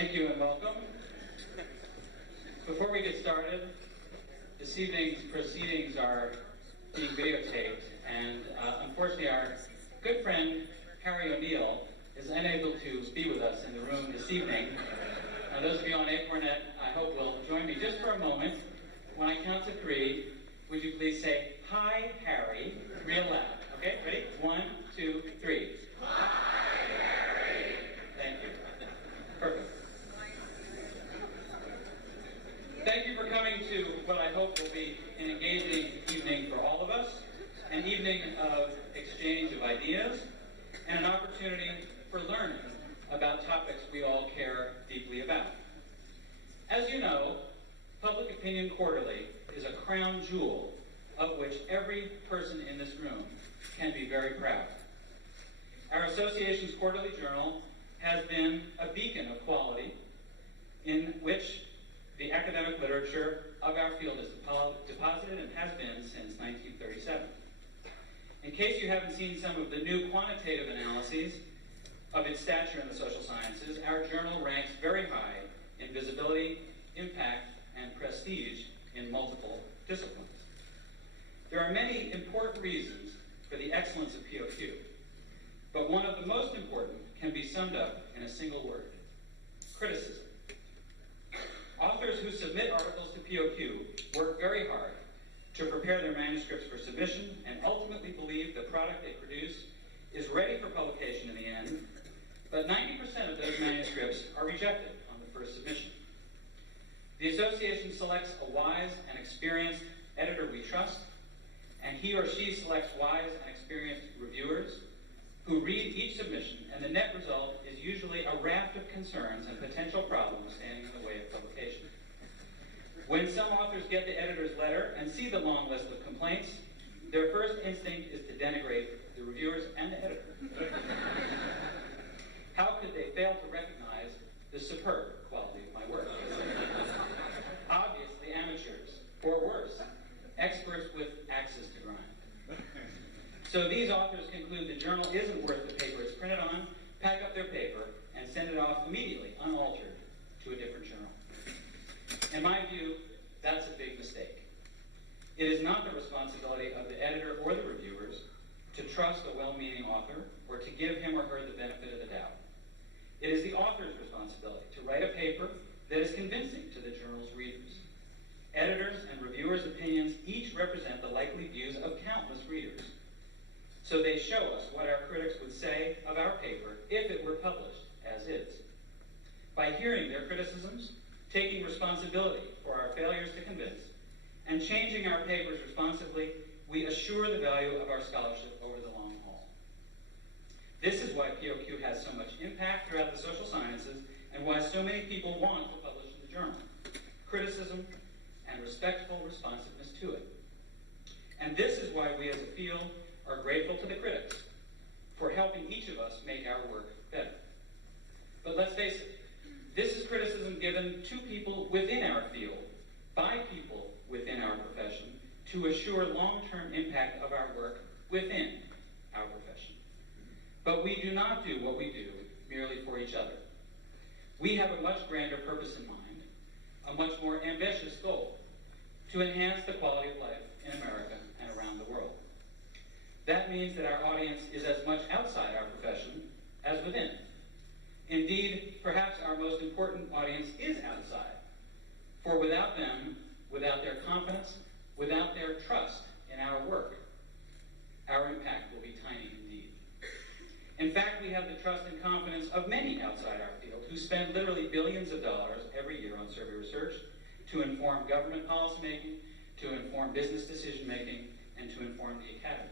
Thank you and welcome. Before we get started, this evening's proceedings are being videotaped, and unfortunately our good friend Harry O'Neill is unable to be with us in the room this evening. Those of you on AAPOR.net, I hope will join me just for a moment. When I count to three, would you please say, "Hi, Harry," real loud. Okay, ready? 1, 2, 3. Hi, Harry. Thank you. Perfect. Thank you for coming to what I hope will be an engaging evening for all of us, an evening of exchange of ideas, and an opportunity for learning about topics we all care deeply about. As you know, Public Opinion Quarterly is a crown jewel of which every person in this room can be very proud. Our association's quarterly journal has been a beacon of quality in which the academic literature of our field is deposited and has been since 1937. In case you haven't seen some of the new quantitative analyses of its stature in the social sciences, our journal ranks very high in visibility, impact, and prestige in multiple disciplines. There are many important reasons for the excellence of POQ, but one of the most important can be summed up in a single word: criticism. Authors who submit articles to POQ work very hard to prepare their manuscripts for submission and ultimately believe the product they produce is ready for publication in the end, but 90% of those manuscripts are rejected on the first submission. The association selects a wise and experienced editor we trust, and he or she selects wise and experienced reviewers who read each submission, and the net result is usually a raft of concerns and potential problems standing in the way of publication. When some authors get the editor's letter and see the long list of complaints, their first instinct is to denigrate the reviewers and the editor. How could they fail to recognize the superb quality of my work? Obviously amateurs, or worse, experts with axes to grind. So these authors conclude the journal isn't worth the paper it's printed on, pack up their paper, and send it off immediately, unaltered, to a different journal. In my view, that's a big mistake. It is not the responsibility of the editor or the reviewers to trust a well-meaning author or to give him or her the benefit of the doubt. It is the author's responsibility to write a paper that is convincing to the journal's readers. Editors' and reviewers' opinions each represent the likely views of countless readers. So they show us what our critics would say of our paper if it were published as is. By hearing their criticisms, taking responsibility for our failures to convince, and changing our papers responsibly, we assure the value of our scholarship over the long haul. This is why POQ has so much impact throughout the social sciences and why so many people want to publish in the journal: criticism and respectful responsiveness to it. And this is why we as a field are grateful to the critics for helping each of us make our work better. But let's face it, this is criticism given to people within our field, by people within our profession, to assure long-term impact of our work within our profession. But we do not do what we do merely for each other. We have a much grander purpose in mind, a much more ambitious goal: to enhance the quality of life in America and around the world. That means that our audience is as much outside our profession as within. Indeed, perhaps our most important audience is outside. For without them, without their confidence, without their trust in our work, our impact will be tiny indeed. In fact, we have the trust and confidence of many outside our field who spend literally billions of dollars every year on survey research to inform government policymaking, to inform business decision-making, and to inform the academy.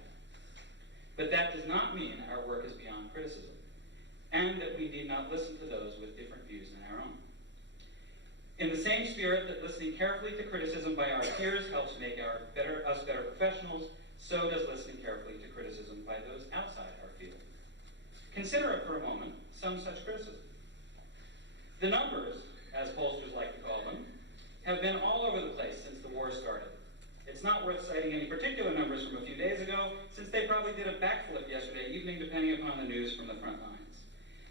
But that does not mean our work is beyond criticism, and that we need not listen to those with different views than our own. In the same spirit that listening carefully to criticism by our peers helps make us better professionals, so does listening carefully to criticism by those outside our field. Consider it for a moment, some such criticism. The numbers, as pollsters like to call them, have been all over the place since the war started. It's not worth citing any particular numbers from a few days ago, since they probably did a backflip yesterday evening, depending upon the news from the front lines.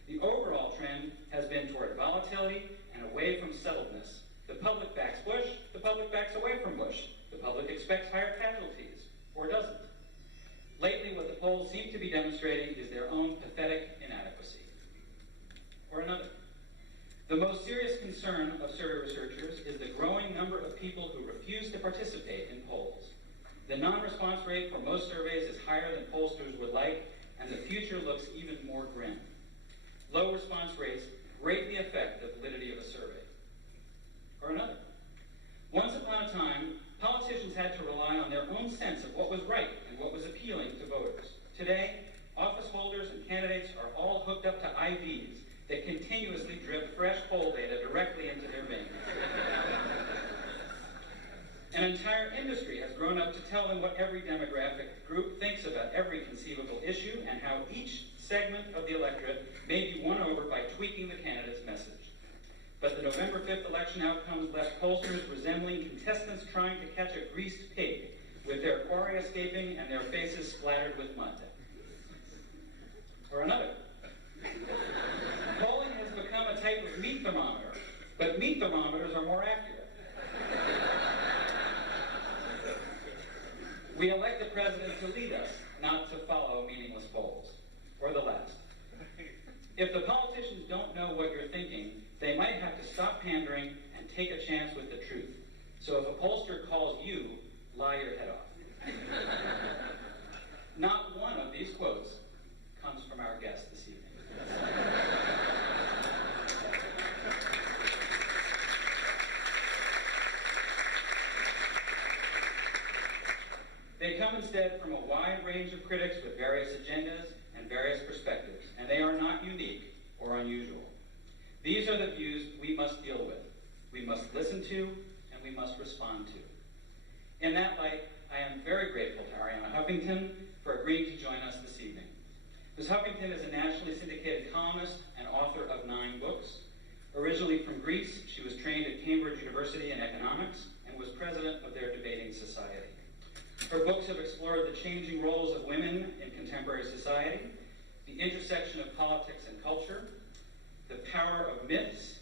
The overall trend has been toward volatility volatility and away from settledness. The public backs Bush, the public backs away from Bush. The public expects higher casualties, or doesn't. Lately, what the polls seem to be demonstrating is their own pathetic inadequacy. Or another. The most serious concern of survey researchers is the growing number of people who refuse to participate in polls. The non-response rate for most surveys is higher than pollsters would like, and the future looks even more grim. Low response rates greatly affect the validity of a survey. Or another. Once upon a time, politicians had to rely on their own sense of what was right and what was appealing to voters. Today, office holders and candidates are all hooked up to IVs that continuously drip fresh poll data directly into their veins. An entire industry has grown up to tell them what every demographic group thinks about every conceivable issue and how each segment of the electorate may be won over by tweaking the candidate's message. But the November 5th election outcomes left pollsters resembling contestants trying to catch a greased pig, with their quarry escaping and their faces splattered with mud. Or another. Polling has become a type of meat thermometer, but meat thermometers are more accurate. We elect the president to lead us, not to follow meaningless polls. Or the last. If the politicians don't know what you're thinking, they might have to stop pandering and take a chance with the truth. So if a pollster calls you, lie your head off. Not one of these quotes comes from our guest this evening. They come instead from a wide range of critics with various agendas and various perspectives, and they are not unique or unusual. These are the views we must deal with, we must listen to, and we must respond to. In that light, I am very grateful to Arianna Huffington for agreeing to join us this evening. Ms. Huffington is a nationally syndicated columnist and author of 9 books. Originally from Greece, she was trained at Cambridge University in economics and was president of their debating society. Her books have explored the changing roles of women in contemporary society, the intersection of politics and culture, the power of myths,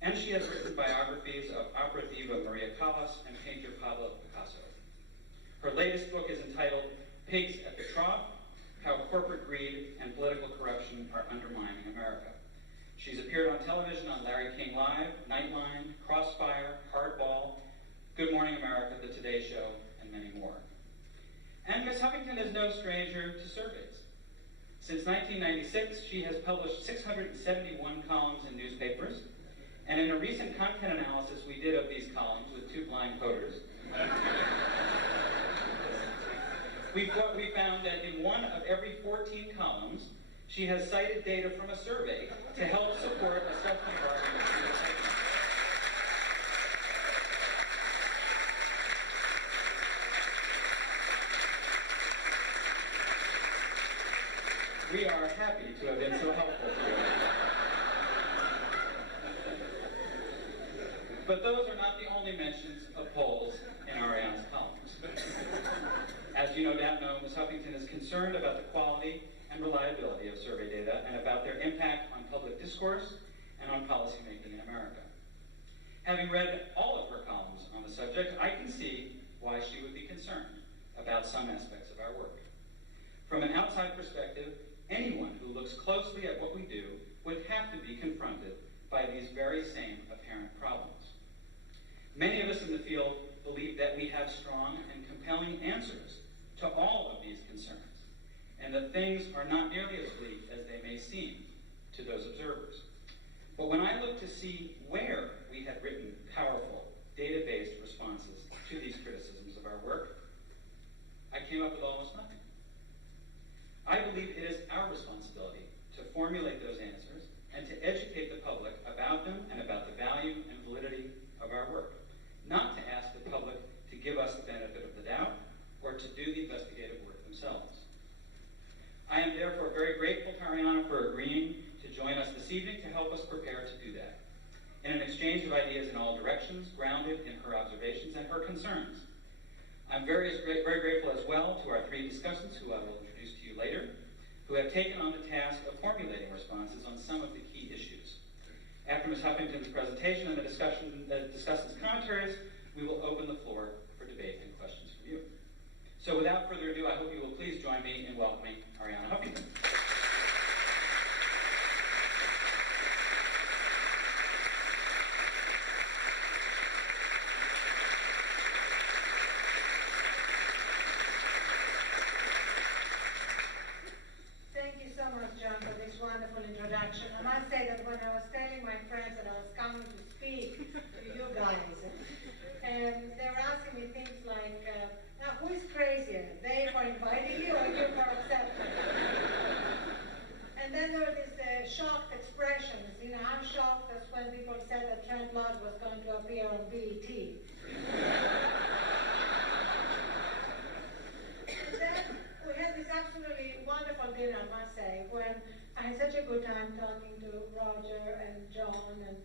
and she has written biographies of opera diva Maria Callas and painter Pablo Picasso. Her latest book is entitled Pigs at the Trough: How Corporate Greed and Political Corruption Are Undermining America. She's appeared on television on Larry King Live, Nightline, Crossfire, Hardball, Good Morning America, The Today Show, and many more. And Ms. Huffington is no stranger to surveys. Since 1996, she has published 671 columns in newspapers, and in a recent content analysis we did of these columns with 2 blind coders, we found that in 1 of every 14 columns, she has cited data from a survey to help support a substantive argument for the segment. We are happy to have been so helpful to you. But those are not the only mentions of polls in Arianna's columns. As you no doubt know, Ms. Huffington is concerned about the quality and reliability of survey data and about their impact on public discourse and on policymaking in America. Having read all of her columns on the subject, I can see why she would be concerned about some aspects of our work. From an outside perspective, anyone who looks closely at what we do would have to be confronted by these very same apparent problems. Many of us in the field believe that we have strong and compelling answers to all of these concerns, and that things are not nearly as bleak as they may seem to those observers. But when I look to see where we had written powerful, data-based responses to these criticisms of our work, I came up with almost nothing. I believe it is our responsibility to formulate those answers and to educate the public about them and about the value and validity of our work, not to ask the public to give us the benefit of the doubt or to do the investigative work themselves. I am therefore very grateful to Arianna for agreeing to join us this evening to help us prepare to do that, in an exchange of ideas in all directions, grounded in her observations and her concerns. I'm very grateful as well to our 3 discussants, who I will introduce to you later, who have taken on the task of formulating responses on some of the key issues. After Ms. Huffington's presentation and the discussants' commentaries, we will open the floor for debate and questions from you. So without further ado, I hope you will please join me in welcoming Arianna Huffington. Thank you so much, John, for this wonderful introduction. I must say that when I was telling my friends that I was coming to speak to you guys, they were asking me things like, now who is crazier, they for inviting you or you for accepting? And then there were these shocked expressions. You know, I'm shocked as when people said that Trent Lodge was going to appear on BET. And then we had this absolutely wonderful dinner, I must say, when I had such a good time talking to Roger and John and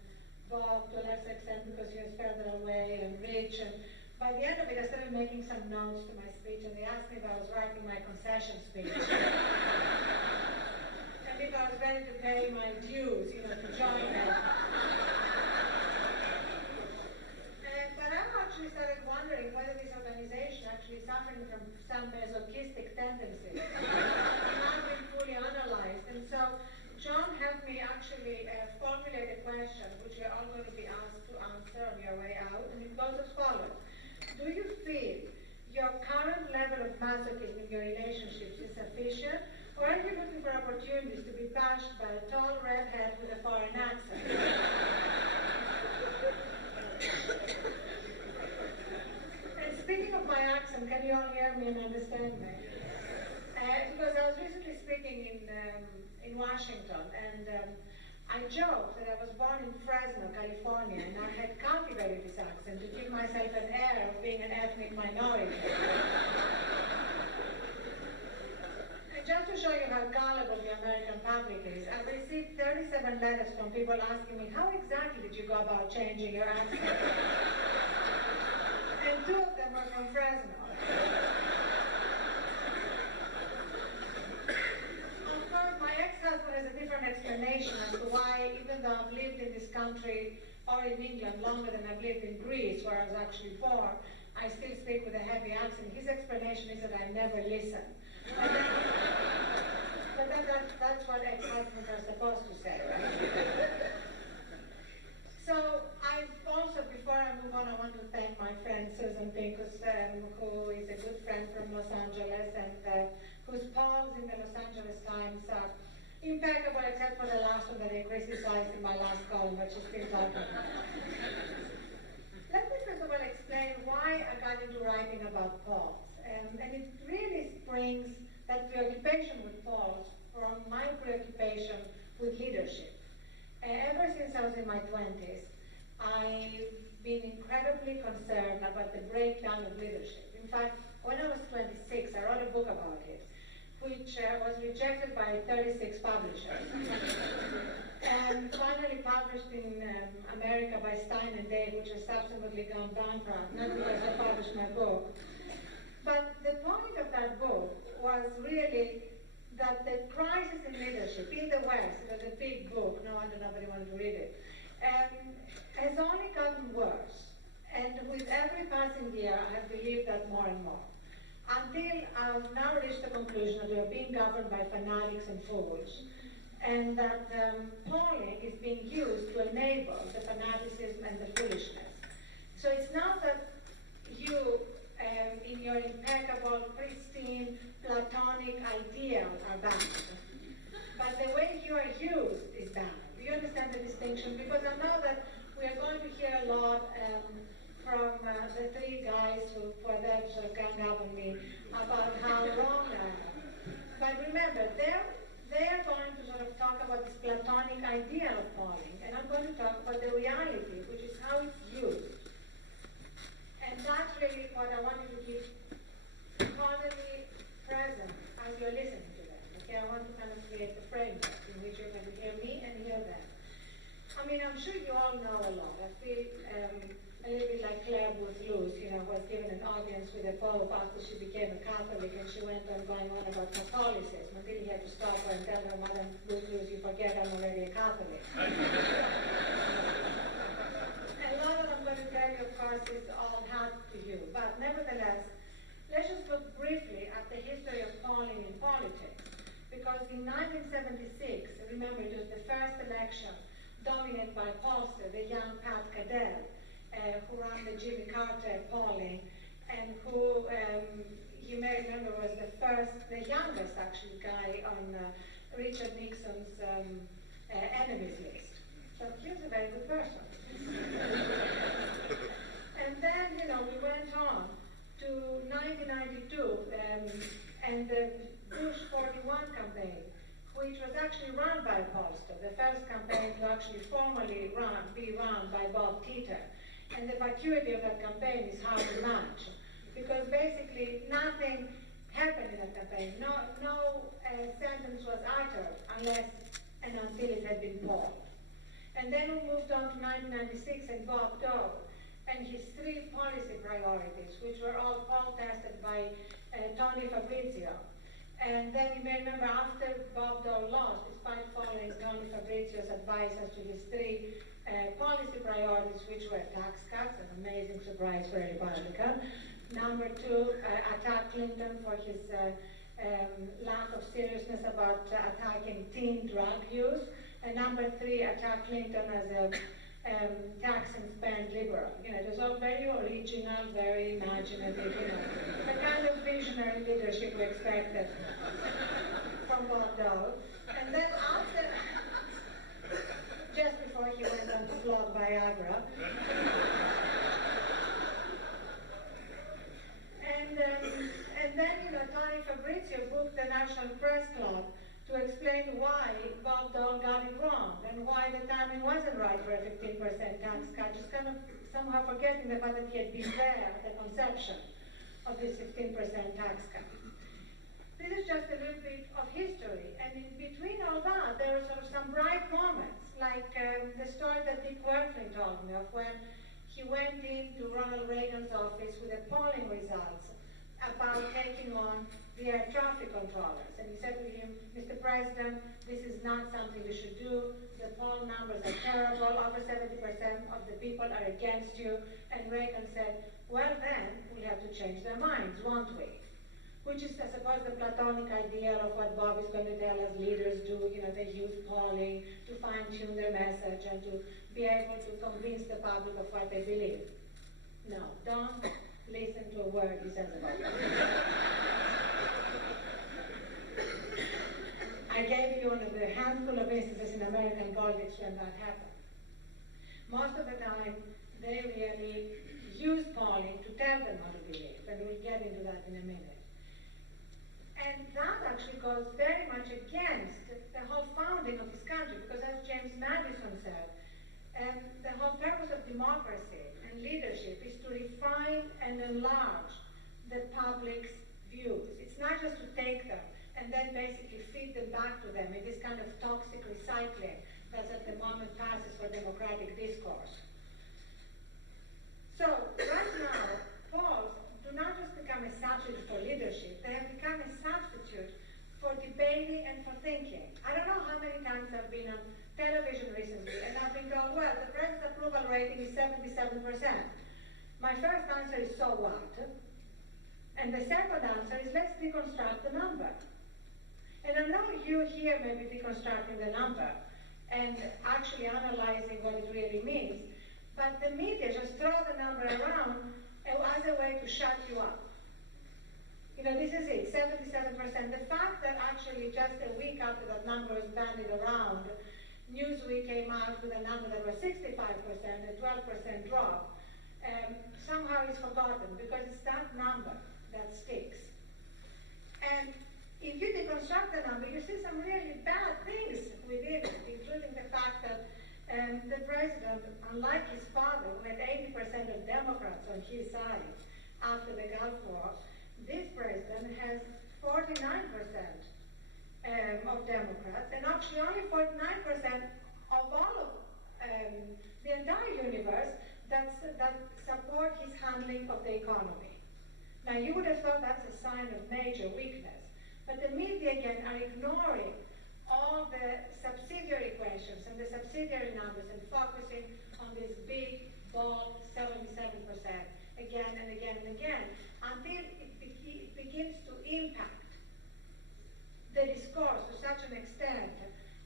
Bob to a lesser extent because he was further away, and Rich. And by the end of it, I started making some notes to my speech, and they asked me if I was writing my concession speech. And if I was ready to pay my dues, you know, to join them. But I actually started wondering whether this organization actually is suffering from some masochistic tendencies. Not been fully analyzed. And so John helped me actually formulate a question which you're all going to be asked to answer on your way out, and it goes as follows. Do you feel your current level of masochism in your relationships is sufficient, or are you looking for opportunities to be bashed by a tall redhead with a foreign accent? And speaking of my accent, can you all hear me and understand me? Because I was recently speaking in Washington, and I joked that I was born in Fresno, California, and I had cultivated this accent to give myself an air of being an ethnic minority. And just to show you how gullible the American public is, I've received 37 letters from people asking me, how exactly did you go about changing your accent? And 2 of them were from Fresno. My ex-husband has a different explanation as to why, even though I've lived in this country or in England longer than I've lived in Greece, where I was actually born, I still speak with a heavy accent. His explanation is that I never listen. But that's what ex-husbands are supposed to say, right? So I've also, before I move on, I want to thank my friend Susan Pincus, who is a good friend from Los Angeles, and whose polls in the Los Angeles Times are impeccable, except for the last one that I criticized in my last column, which is still talking about. Let me first of all explain why I got into writing about polls. And it really springs, that preoccupation with polls, from my preoccupation with leadership. Ever since I was in my 20s, I've been incredibly concerned about the breakdown of leadership. In fact, when I was 26, I wrote a book about it, which was rejected by 36 publishers. And finally published in America by Stein and Dale, which has subsequently gone bankrupt, not because I published my book. But the point of that book was really that the crisis in leadership in the West, it was a big book, no wonder nobody wanted to read it, has only gotten worse. And with every passing year, I have believed that more and more. Until I've now reached the conclusion that we are being governed by fanatics and fools, and that polling is being used to enable the fanaticism and the foolishness. So it's not that you, in your impeccable, pristine, platonic ideals are bad, but the way you are used is bad. Do you understand the distinction? Because I know that we are going to hear a lot from the 3 guys who were there to sort of gang up on me about how wrong I am. But remember, they're going to sort of talk about this platonic idea of polling, and I'm going to talk about the reality, which is how it's used. And that's really what I want you to keep totally present as you're listening to them. Okay, I want to kind of create the framework in which you're going to hear me and hear them. I mean, I'm sure you all know a lot. I feel a little bit like Claire Booth-Luce, you know, was given an audience with the Pope after she became a Catholic, and she went on going on about Catholicism until he had to stop her and tell her, Madam Booth-Luce, you forget I'm already a Catholic. tell you, of course, is all hat to you. But nevertheless, let's just look briefly at the history of polling in politics. Because in 1976, remember, it was the first election dominated by pollster, the young Pat Cadell, who ran the Jimmy Carter polling, and who, you may remember, was the youngest actually guy on Richard Nixon's enemies list. So he was a very good person. And then, we went on to 1992 and the Bush 41 campaign, which was actually run by a pollster, the first campaign to actually formally be run by Bob Teeter. And the vacuity of that campaign is hard to match, because basically nothing happened in that campaign. No sentence was uttered unless and until it had been polled. And then we moved on to 1996 and Bob Dole and his 3 policy priorities, which were all poll tested by Tony Fabrizio. And then you may remember after Bob Dole lost, despite following Tony Fabrizio's advice as to his 3 policy priorities, which were tax cuts, an amazing surprise for a Republican. Number 2, attack Clinton for his lack of seriousness about attacking teen drug use. And number 3, attack Clinton as a tax and spend liberal. It was all very original, very imaginative, the kind of visionary leadership we expected from Bob Dole. And then after, just before he went on to flog Viagra, and then, Tony Fabrizio booked the National Press Club to explain why Bob Dole got it wrong and why the timing wasn't right for a 15% tax cut, just kind of somehow forgetting the fact that he had been there at the conception of this 15% tax cut. This is just a little bit of history, and in between all that, there were sort of some bright moments, like the story that Dick Werfling told me of when he went into Ronald Reagan's office with the polling results about taking on the air traffic controllers. And he said to him, Mr. President, this is not something you should do. The poll numbers are terrible. Over 70% of the people are against you. And Reagan said, well then, we have to change their minds, won't we? Which is, I suppose, the Platonic ideal of what Bob is going to tell us leaders do. They use polling to fine-tune their message and to be able to convince the public of what they believe. No, don't listen to a word he says about that. I gave you one of the handful of instances in American politics when that happened. Most of the time, they really use polling to tell them how to behave, and we'll get into that in a minute. And that actually goes very much against the whole founding of this country, because as James Madison said, the whole purpose of democracy and leadership is to refine and enlarge the public's views. It's not just to take them and then basically feed them back to them in this kind of toxic recycling that's at the moment passes for democratic discourse. So right now, polls do not just become a substitute for leadership, they have become a substitute for debating and for thinking. I don't know how many times I've been on television recently and I've been told, well, the president's approval rating is 77%. My first answer is, so what? And the second answer is, let's deconstruct the number. And I know you here may be deconstructing the number and actually analyzing what it really means, but the media just throw the number around as a way to shut you up. This is it, 77%. The fact that actually just a week after that number was bandied around, Newsweek came out with a number that was 65%, a 12% drop, somehow is forgotten because it's that number that sticks. And if you deconstruct the number, you see some really bad things within it, including the fact that the president, unlike his father, who had 80% of Democrats on his side after the Gulf War, this president has 49% of Democrats, and actually only 49% of all of the entire universe that support his handling of the economy. Now, you would have thought that's a sign of major weakness, but the media, again, are ignoring all the subsidiary questions and the subsidiary numbers and focusing on this big bold 77% again and again and again, until it begins to impact the discourse to such an extent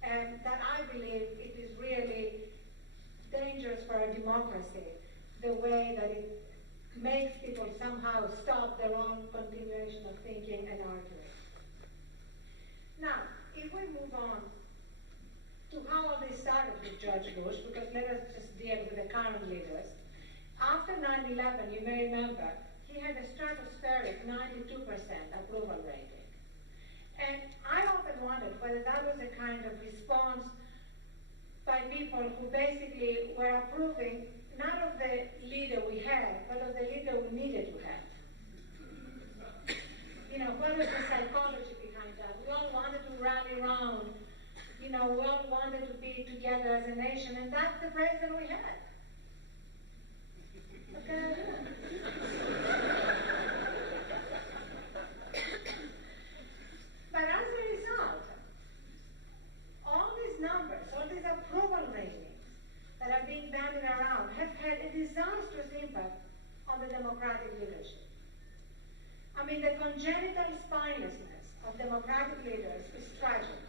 that I believe it is really dangerous for a democracy, the way that it makes people somehow stop their own continuation of thinking and arguing. Now, if we move on to how all this started with George Bush, because let us just deal with the current leaders. After 9/11, you may remember, he had a stratospheric 92% approval rating. And I often wondered whether that was a kind of response by people who basically were approving not of the leader we had, but of the leader we needed to have. You know, what was the psychology behind that? We all wanted to rally around. You know, we all wanted to be together as a nation, and that's the president we had. What can I do? But as a result, all these numbers, all these approval ratings that are being bandied around have had a disastrous impact on the democratic leadership. I mean, the congenital spinelessness of democratic leaders is tragic.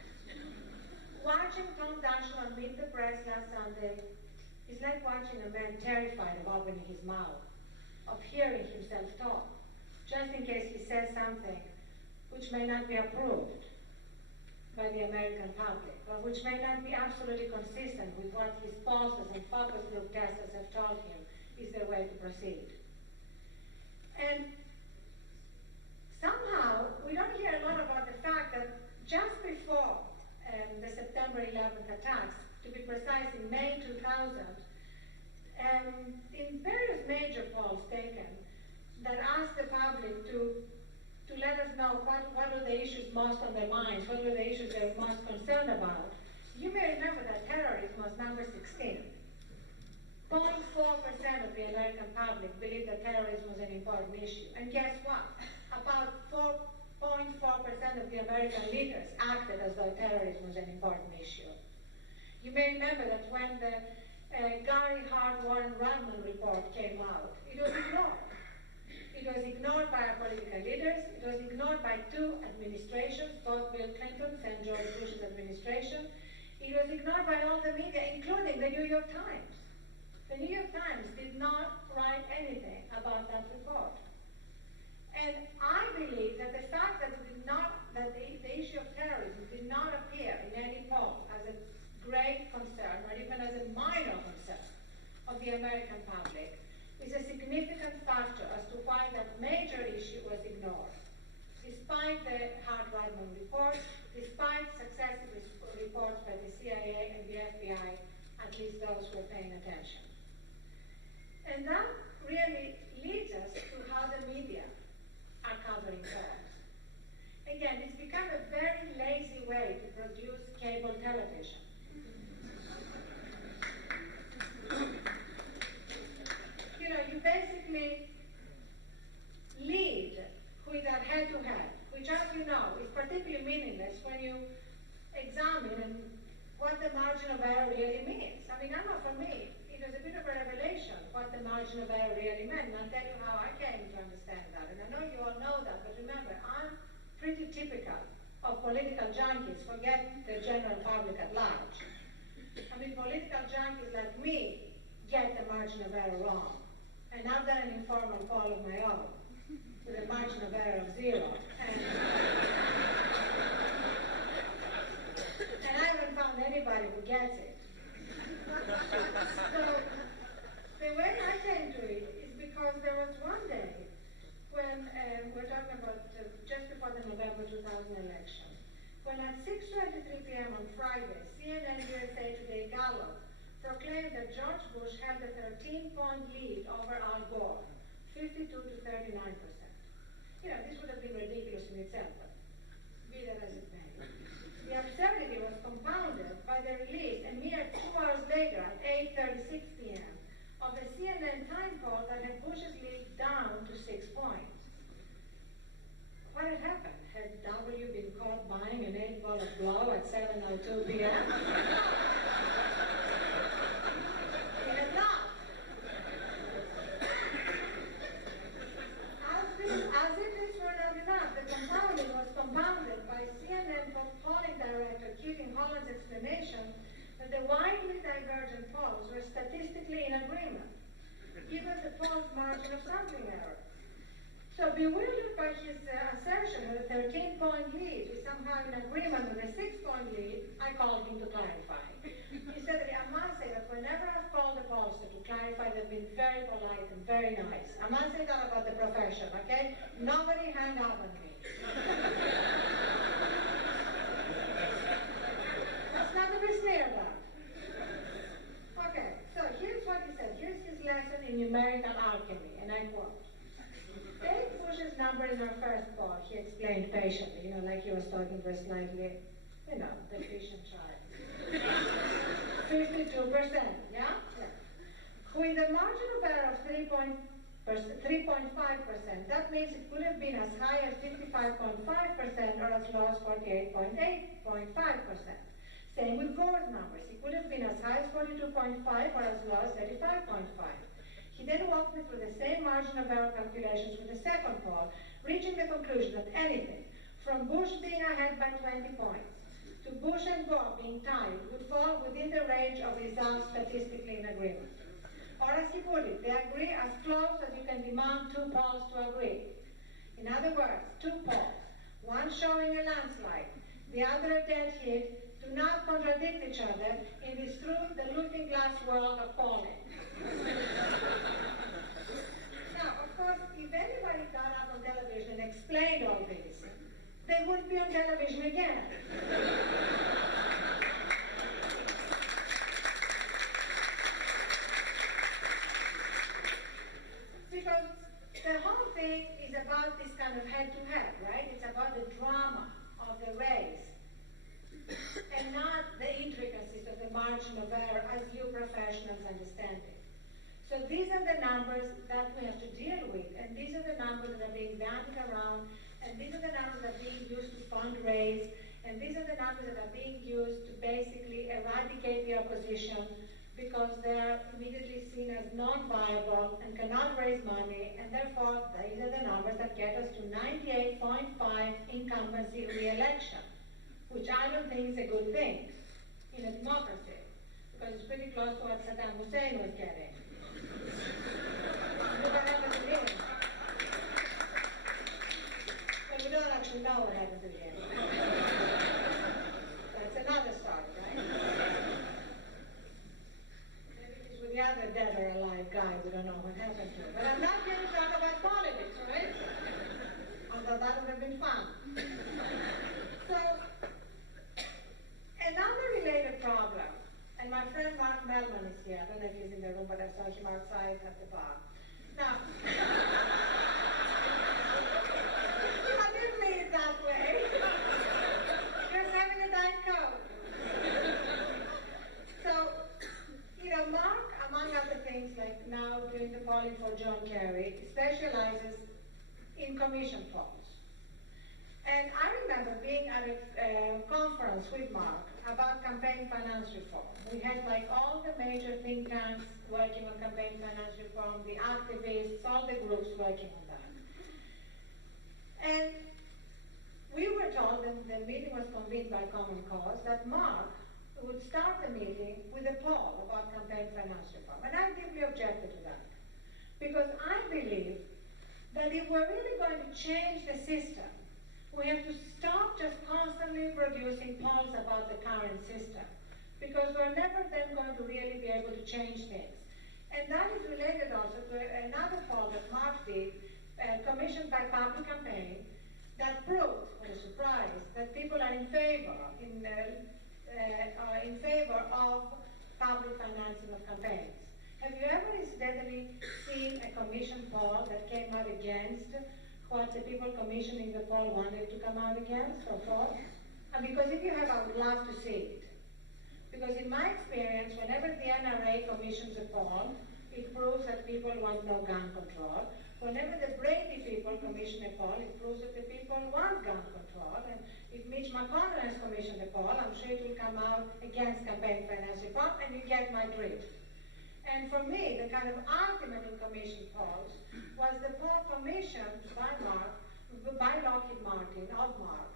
Watching Tom Daschle meet the press last Sunday is like watching a man terrified of opening his mouth, of hearing himself talk, just in case he says something which may not be approved by the American public, or which may not be absolutely consistent with what his pollsters and focus group testers have told him is the way to proceed. And somehow, we don't hear a lot about the fact that just before the September 11th attacks, to be precise, in May 2000, in various major polls taken that asked the public to let us know what are the issues most on their minds, what were the issues they're most concerned about, you may remember that terrorism was number 16. 0.4% of the American public believed that terrorism was an important issue. And guess what? About 4.4% of the American leaders acted as though terrorism was an important issue. You may remember that when the Gary Hart-Warren Rudman report came out, it was ignored. It was ignored by our political leaders. It was ignored by two administrations, both Bill Clinton's and George Bush's administration. It was ignored by all the media, including the New York Times. The New York Times did not write anything about that report. And I believe that the fact that the issue of terrorism did not appear in any poll as a great concern, or even as a minor concern of the American public, is a significant factor as to why that major issue was ignored. Despite the Hart-Rudman report, despite successive reports by the CIA and the FBI, at least those who are paying attention. And that really leads us to how the media are covering polls. Again, it's become a very lazy way to produce cable television. You know, you basically lead with that head-to-head, which, as you know, is particularly meaningless when you examine what the margin of error really means. I mean, I know for me, it was a bit of a revelation what the margin of error really meant, and I'll tell you how I came to understand that. And I know you all know that, but remember, I'm pretty typical of political junkies, forget the general public at large. I mean, political junkies like me get the margin of error wrong. And I've done an informal poll of my own with a margin of error of 0. And I haven't found anybody who gets it. So the way I came to it is because there was one day when we're talking about just before the November 2000 election, when at 6:23 p.m. on Friday, CNN USA Today Gallup proclaimed that George Bush had a 13-point lead over Al Gore, 52 to 39%. You know, this would have been ridiculous in itself, but be that as it may. The absurdity was compounded by the release a mere 2 hours later at 8:36 p.m. of a CNN time poll that had Bush's lead down to 6 points. What had happened? Had W been caught buying an 8-ball of blow at 7:02 p.m.? He had not. Holland's explanation that the widely divergent polls were statistically in agreement, given the poll's margin of sampling error. So bewildered by his assertion that a 13-point lead was somehow in agreement with a 6-point lead, I called him to clarify. He said that I must say that whenever I've called the pollster to clarify, they've been very polite and very nice. I must say that about the profession, okay? Nobody hung up on me. That's not to be sneered at. Okay, so here's what he said. Here's his lesson in numerical alchemy, and I quote. Take Bush's number in our first poll, he explained patiently, like he was talking to a slightly, deficient child. 52%, yeah? With a margin of error of 3.5%, that means it could have been as high as 55.5% or as low as 48.5%. Same with Gore's numbers. It could have been as high as 42.5 or as low as 35.5. He then walked me through the same margin of error calculations with the second poll, reaching the conclusion that anything, from Bush being ahead by 20 points, to Bush and Gore being tied, would fall within the range of results statistically in agreement. Or as he put it, they agree as close as you can demand two polls to agree. In other words, two polls, one showing a landslide, the other a dead hit, do not contradict each other in this through the looking glass world of polling. Now, of course, if anybody got up on television and explained all this, they wouldn't be on television again. Because the whole thing is about this kind of head-to-head, right? It's about the drama of the race and not the intricacies of the margin of error as you professionals understand it. So these are the numbers that we have to deal with, and these are the numbers that are being bandied around, and these are the numbers that are being used to fundraise, and these are the numbers that are being used to basically eradicate the opposition because they're immediately seen as non-viable and cannot raise money, and therefore these are the numbers that get us to 98.5 incumbency re-election, which I don't think is a good thing in a democracy, because it's pretty close to what Saddam Hussein was getting. Look what happened to him. But we don't actually know what happened to him. That's another story, right? Maybe he's with the other dead or alive guy, we don't know what happened to him. But I'm not here to talk about politics, right? Although that would have been fun. So, another related problem, and my friend Mark Melman is here. I don't know if he's in the room, but I saw him outside at the bar. Now, I didn't mean it that way. Just having a Diet Coke. So, Mark, among other things, like now doing the polling for John Kerry, specializes in commission polls. And I remember being at a conference with Mark about campaign finance reform. We had all the major think tanks working on campaign finance reform, the activists, all the groups working on that. And we were told, and the meeting was convened by Common Cause, that Mark would start the meeting with a poll about campaign finance reform. And I deeply objected to that. Because I believe that if we're really going to change the system, we have to stop just constantly producing polls about the current system, because we're never then going to really be able to change things. And that is related also to another poll that Mark did, commissioned by Public Campaign, that proved, what a surprise, that people are in favor of public financing of campaigns. Have you ever incidentally seen a commission poll that came out against what the people commissioning the poll wanted to come out against or for? And because if you have, I would love to see it. Because in my experience, whenever the NRA commissions a poll, it proves that people want no gun control. Whenever the Brady people commission a poll, it proves that the people want gun control. And if Mitch McConnell has commissioned a poll, I'm sure it will come out against campaign finance reform, and you get my drift. And for me, the kind of ultimate in commission polls was the poll commissioned by Lockheed Martin, of Mark,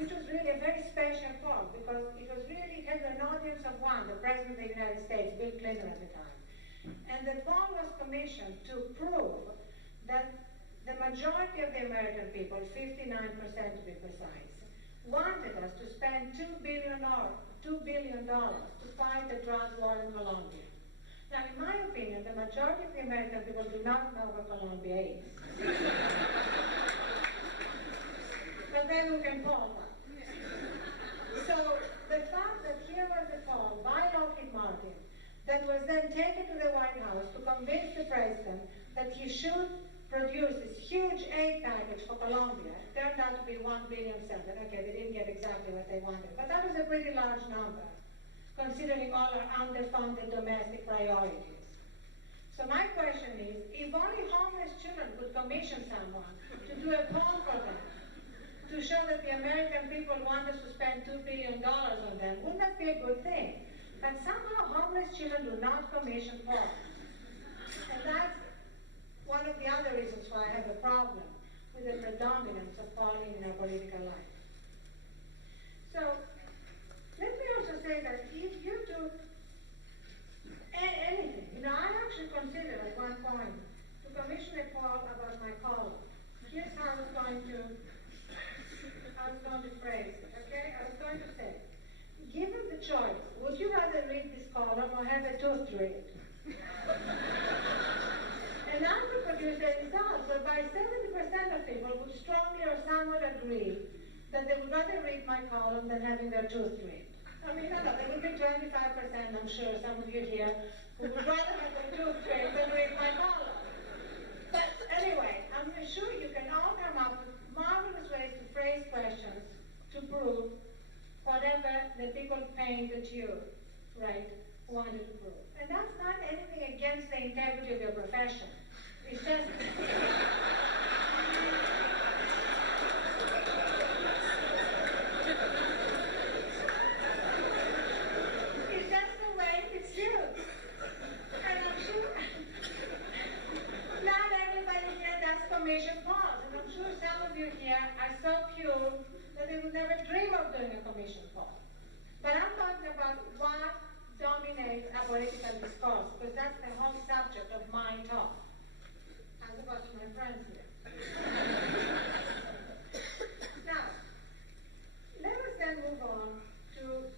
which was really a very special poll because it was really had an audience of one, the President of the United States, Bill Clinton at the time. And the poll was commissioned to prove that the majority of the American people, 59% to be precise, wanted us to spend $2 billion to fight the drug war in Colombia. Now, in my opinion, the majority of the American people do not know what Colombia is. But then we can poll that. So the fact that here was a poll by Lockheed Martin that was then taken to the White House to convince the president that he should produce this huge aid package for Colombia. It turned out to be $1.7 billion. Okay, they didn't get exactly what they wanted, but that was a pretty large number, considering all our underfunded domestic priorities. So my question is, if only homeless children could commission someone to do a poll for them, to show that the American people want us to spend $2 billion on them, wouldn't that be a good thing? But somehow homeless children do not commission polls. And that's one of the other reasons why I have a problem with the predominance of polling in our political life. So, let me also say that if you do anything, I actually considered at one point to commission a poll about my column. Here's how I was going to phrase it, okay? I was going to say, given the choice, would you rather read this column or have a tooth read? And I could produce the results whereby 70% of people would strongly or somewhat agree that they would rather read my column than having their tooth read. I mean, no, there would be 25%, I'm sure, some of you here, who would rather have their tooth read than read my column. But anyway, I'm sure you can all come up with marvelous ways to phrase questions to prove whatever the people paying the tune, right, wanted to prove. And that's not anything against the integrity of your profession. It's just... it's just the way it's used. And I'm sure not everybody here does commission polls. And I'm sure some of you here are so pure that they would never dream of doing a commission poll. But I'm talking about what dominates our political discourse, because that's the whole subject of my talk, as opposed to my friends here. Now, let us then move on to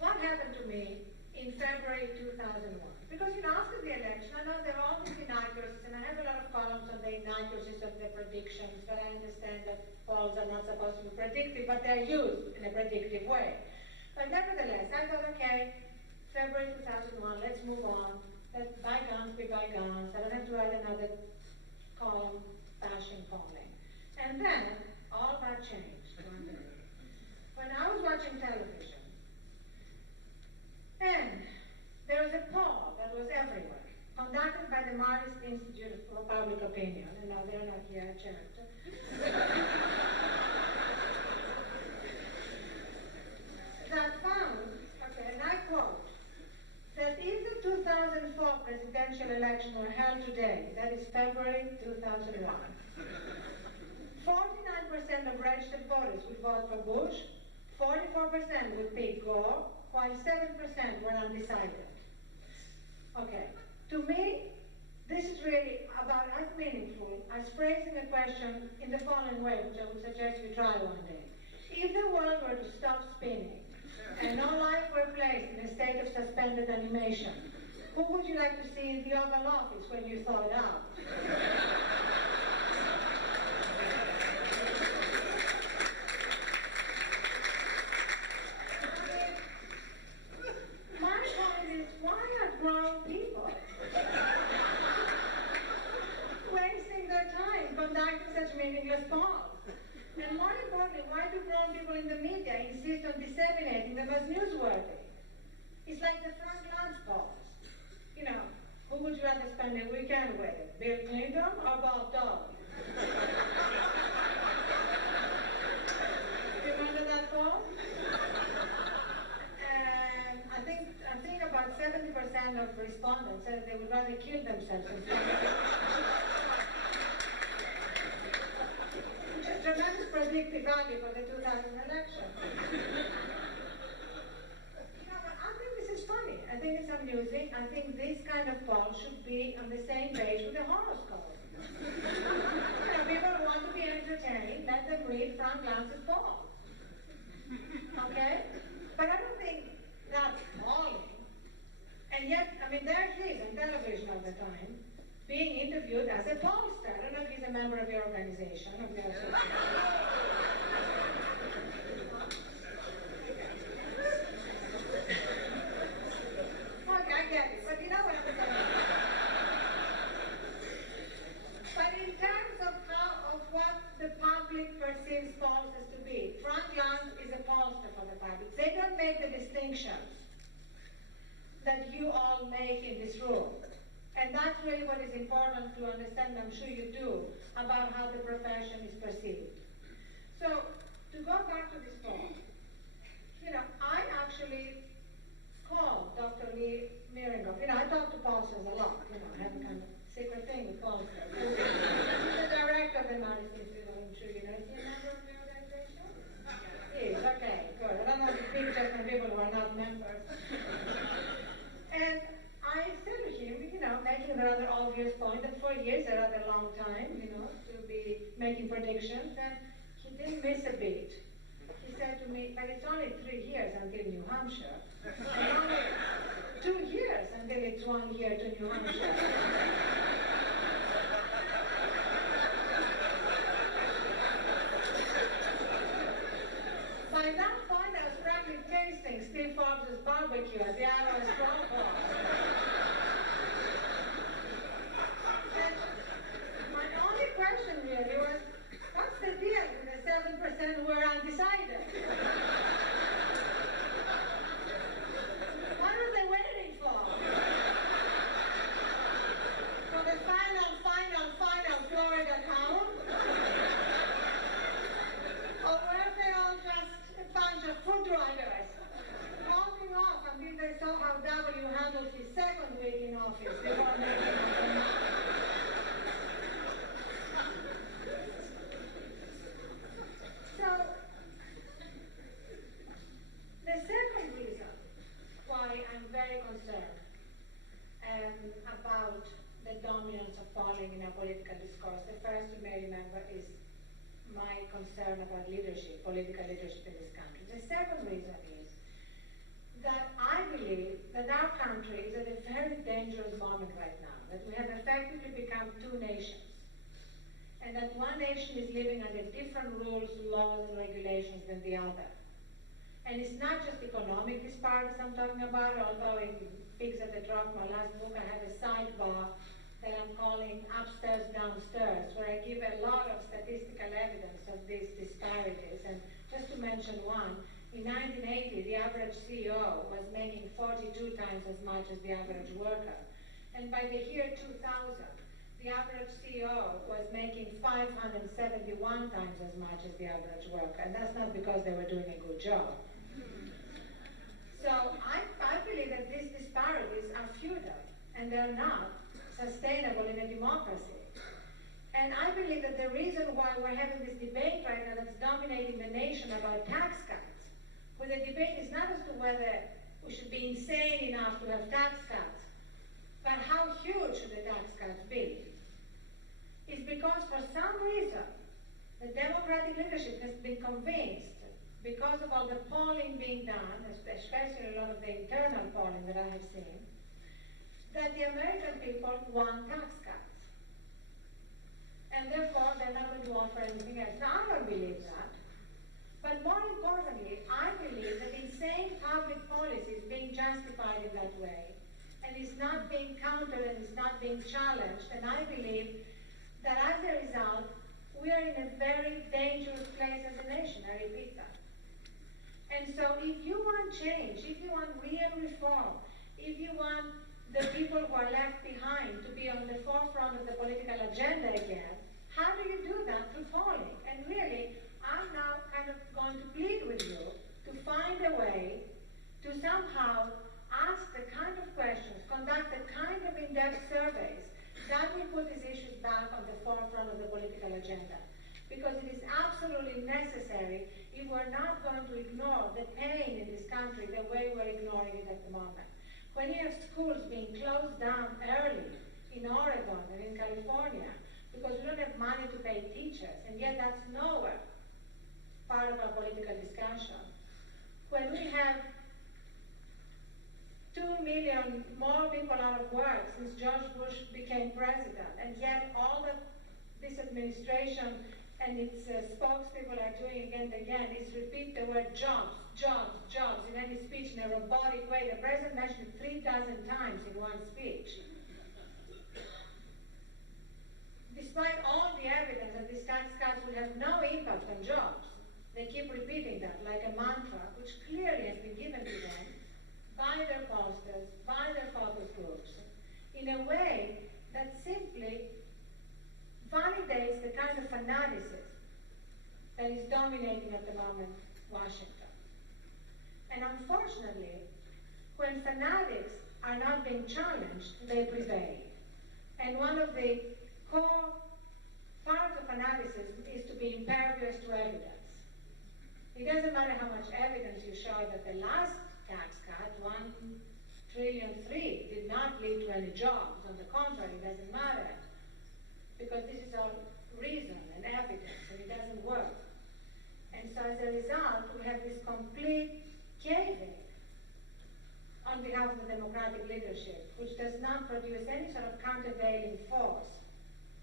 what happened to me in February 2001. Because, after the election, I know there are all these inaccuracies, and I have a lot of columns on the inaccuracies of the predictions, but I understand that polls are not supposed to be predictive, but they're used in a predictive way. But nevertheless, I thought, okay, February 2001, let's move on. Let bygones be bygones. I don't have to write another column bashing polling. And then, all that changed one day. When I was watching television, and there was a poll that was everywhere, conducted by the Marist Institute for Public Opinion. And no, they're not here at church. That found, okay, and I quote, that if the 2004 presidential election were held today, that is February 2001, 49% of registered voters would vote for Bush, 44% would pick Gore, while 7% were undecided. Okay, to me, this is really about as meaningful as phrasing a question in the following way, which I would suggest you try one day. If the world were to stop spinning, and all life were placed in a state of suspended animation, who would you like to see in the Oval Office when you thaw it out? My point is, why are grown people wasting their time conducting such meaningless polls? And more importantly, why do grown people in the media insist on disseminating them as newsworthy? It's like the Frank Luntz polls. Who would you rather spend a weekend with? Bill Clinton or Bob Dole? Remember that poll? And I think about 70% of respondents said they would rather kill themselves than just remember value for the 2000 election. But I think this is funny. I think it's amusing. I think this kind of poll should be on the same page with the horoscope. People want to be entertained, let them read Frank Lance's poll. Okay? But I don't think that's polling. And yet, there he is on television all the time, being interviewed as a pollster. I don't know if he's a member of your organization, of your association. Okay, I get it, but you know what I'm saying. But in terms of what the public perceives polls as to be, Frank Lance is a pollster for the public. They don't make the distinctions that you all make in this room. And that's really what is important to understand, I'm sure you do, about how the profession is perceived. So, to go back to this poll, I actually called Dr. Lee Miringoff. I talk to pollsters a lot, I have a kind of secret thing with pollsters. The director of the Madison Institute, I'm sure you know. Is he a member of the organization? He is, okay, good. I don't want to speak just from people who are not members. And I said to him, making a rather obvious point that 4 years is a rather long time, to be making predictions, and he didn't miss a beat. He said to me, but it's only 3 years until New Hampshire, and only 2 years until it's 1 year to New Hampshire. By that point, I was practically tasting Steve Forbes' barbecue at the Iowa Strong Club. My only question really was, what's the deal with the 7% who are undecided? What are they waiting for? For the final Florida count? Or were they all just a bunch of foot riders, holding off until they saw how W handled his second week in office before making up their mind? So, the second reason why I'm very concerned about the dominance of polling in our political discourse, the first you may remember is my concern about leadership, political leadership in this country. The second reason is that I believe that our country is at a very dangerous moment right now, that we have effectively become two nations, and that one nation is living under different rules, laws, and regulations than the other. And it's not just economic disparities I'm talking about, although in Pigs at the Drop, my last book, I have a sidebar that I'm calling Upstairs, Downstairs, where I give a lot of statistical evidence of these disparities. And just to mention one, in 1980, the average CEO was making 42 times as much as the average worker. And by the year 2000, the average CEO was making 571 times as much as the average worker. And that's not because they were doing a good job. So I believe that these disparities are futile, and they're not sustainable in a democracy. And I believe that the reason why we're having this debate right now that's dominating the nation about tax cuts, where the debate is not as to whether we should be insane enough to have tax cuts, but how huge should the tax cuts be, is because for some reason the Democratic leadership has been convinced, because of all the polling being done, especially a lot of the internal polling that I have seen, that the American people want tax cuts. And therefore, they're not going to offer anything else. Now, I don't believe that. But more importantly, I believe that insane public policy is being justified in that way, and is not being countered and is not being challenged. And I believe that as a result, we are in a very dangerous place as a nation. I repeat that. And so if you want change, if you want real reform, if you want the people who are left behind to be on the forefront of the political agenda again, how do you do that? Through polling. And really, I'm now kind of going to plead with you to find a way to somehow ask the kind of questions, conduct the kind of in-depth surveys that will put these issues back on the forefront of the political agenda. because it is absolutely necessary if we're not going to ignore the pain in this country the way we're ignoring it at the moment. When you have schools being closed down early in Oregon and in California because we don't have money to pay teachers, and yet that's nowhere part of our political discussion. When we have 2 million more people out of work since George Bush became president, and yet all that this administration and its spokespeople are doing again and again is repeat the word jobs, jobs, jobs in any speech in a robotic way. The president mentioned it 3,000 times in one speech. Despite all the evidence that these tax cuts will have no impact on jobs, they keep repeating that like a mantra, which clearly has been given to them by their posters, by their focus groups, in a way that simply validates the kind of fanaticism that is dominating at the moment Washington. And unfortunately, when fanatics are not being challenged, they prevail. And one of the core parts of fanaticism is to be impervious to evidence. It doesn't matter how much evidence you show that the last tax cut, $1.3 trillion, did not lead to any jobs. On the contrary, it doesn't matter, because this is all reason and evidence, and it doesn't work. And so as a result, we have this complete caving on behalf of the Democratic leadership, which does not produce any sort of countervailing force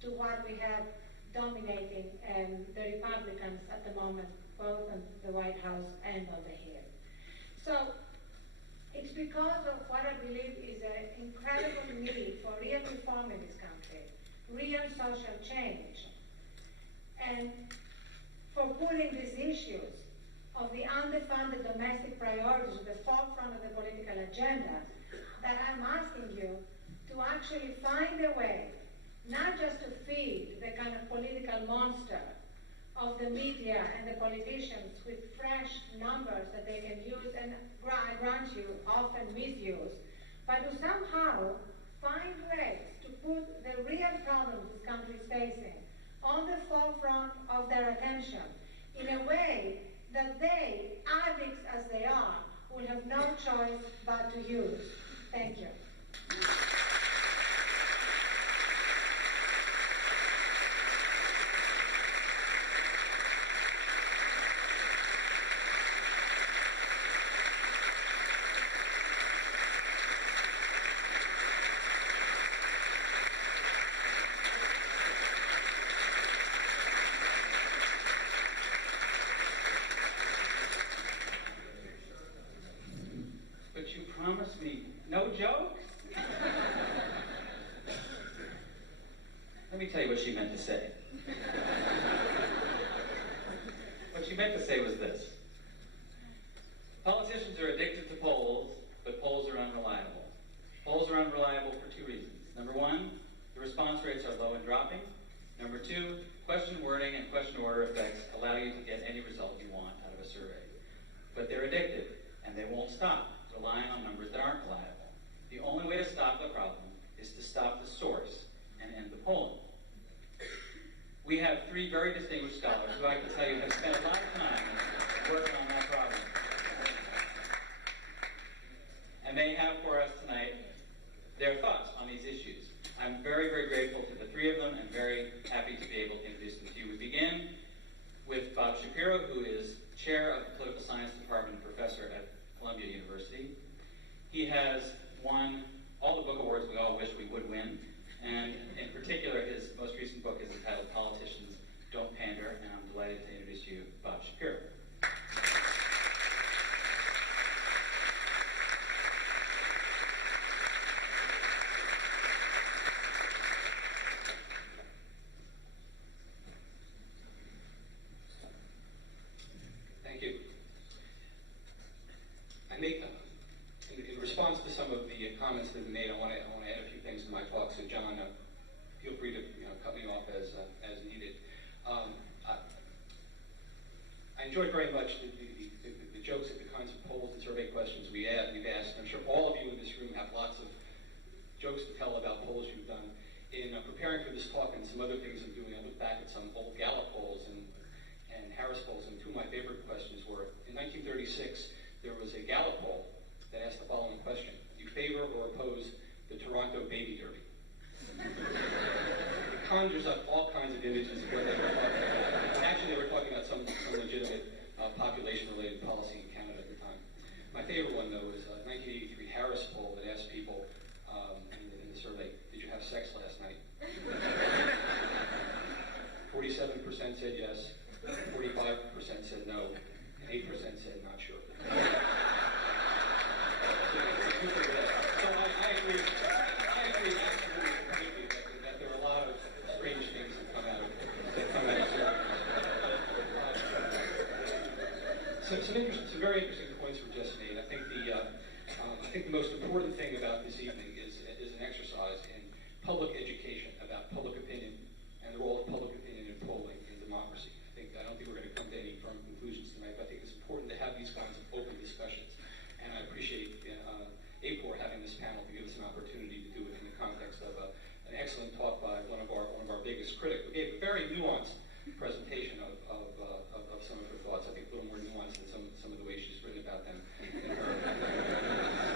to what we have dominating the Republicans at the moment, both on the White House and on the Hill. So it's because of what I believe is an incredible need for real reform in this country, real social change, and for putting these issues of the underfunded domestic priorities to the forefront of the political agenda, that I'm asking you to actually find a way, not just to feed the kind of political monster of the media and the politicians with fresh numbers that they can use and grant you often misuse, but to somehow find ways to put the real problems this country is facing on the forefront of their attention in a way that they, addicts as they are, will have no choice but to use. Thank you. Promise me no jokes? Let me tell you what she meant to say. What she meant to say was this. Politicians are addicted to polls, but polls are unreliable. Polls are unreliable for two reasons. Number one, the response rates are low and dropping. Number two, question wording and question order effects allow you to get any result you want out of a survey. But they're addictive, and they won't stop relying on numbers that aren't reliable. The only way to stop the problem is to stop the source and end the polling. We have three very distinguished scholars who I can tell you have spent a lot of time working on that problem. And they have for us tonight their thoughts on these issues. I'm very, very grateful to the three of them and very happy to be able to introduce them to you. We begin with Bob Shapiro, who is chair of the Political Science Department and professor at Columbia University. He has won all the book awards we all wish we would win, and in particular, his most recent book is entitled Politicians Don't Pander, and I'm delighted to introduce you Bob Shapiro. Thank you. I make, in response to some of the comments that have been made, I want to add a few things to my talk. So, John, feel free to cut me off as needed. I enjoyed very much the jokes at the kinds of polls and survey questions we've asked. I'm sure all of you in this room have lots of jokes to tell about polls you've done. In preparing for this talk and some other things I'm doing, I looked back at some old Gallup polls, and Harris polls, and two of my favorite questions were, in 1936, there was a Gallup poll that asked the following question: do you favor or oppose the Toronto Baby Derby? It conjures up all kinds of images of what they were talking about. And actually, they were talking about some legitimate population-related policy in Canada at the time. My favorite one, though, is a 1983 Harris poll that asked people in the survey, did you have sex last night? 47% said yes, 45% said no, and 8% said not sure. So I agree absolutely completely that there are a lot of strange things that come out of surveys. Some very interesting points were just made. I think the most important thing about this evening is an exercise in public education about public opinion and the role of public opinion in polling in democracy. I don't think we're going to come to any firm conclusions tonight, but I think it's important to have these kinds of open discussions. And I appreciate AAPOR having this panel to give us an opportunity to do it in the context of an excellent talk by one of our biggest critics, who gave a very nuanced presentation of some of her thoughts. I think a little more nuanced than some of the way she's written about them in her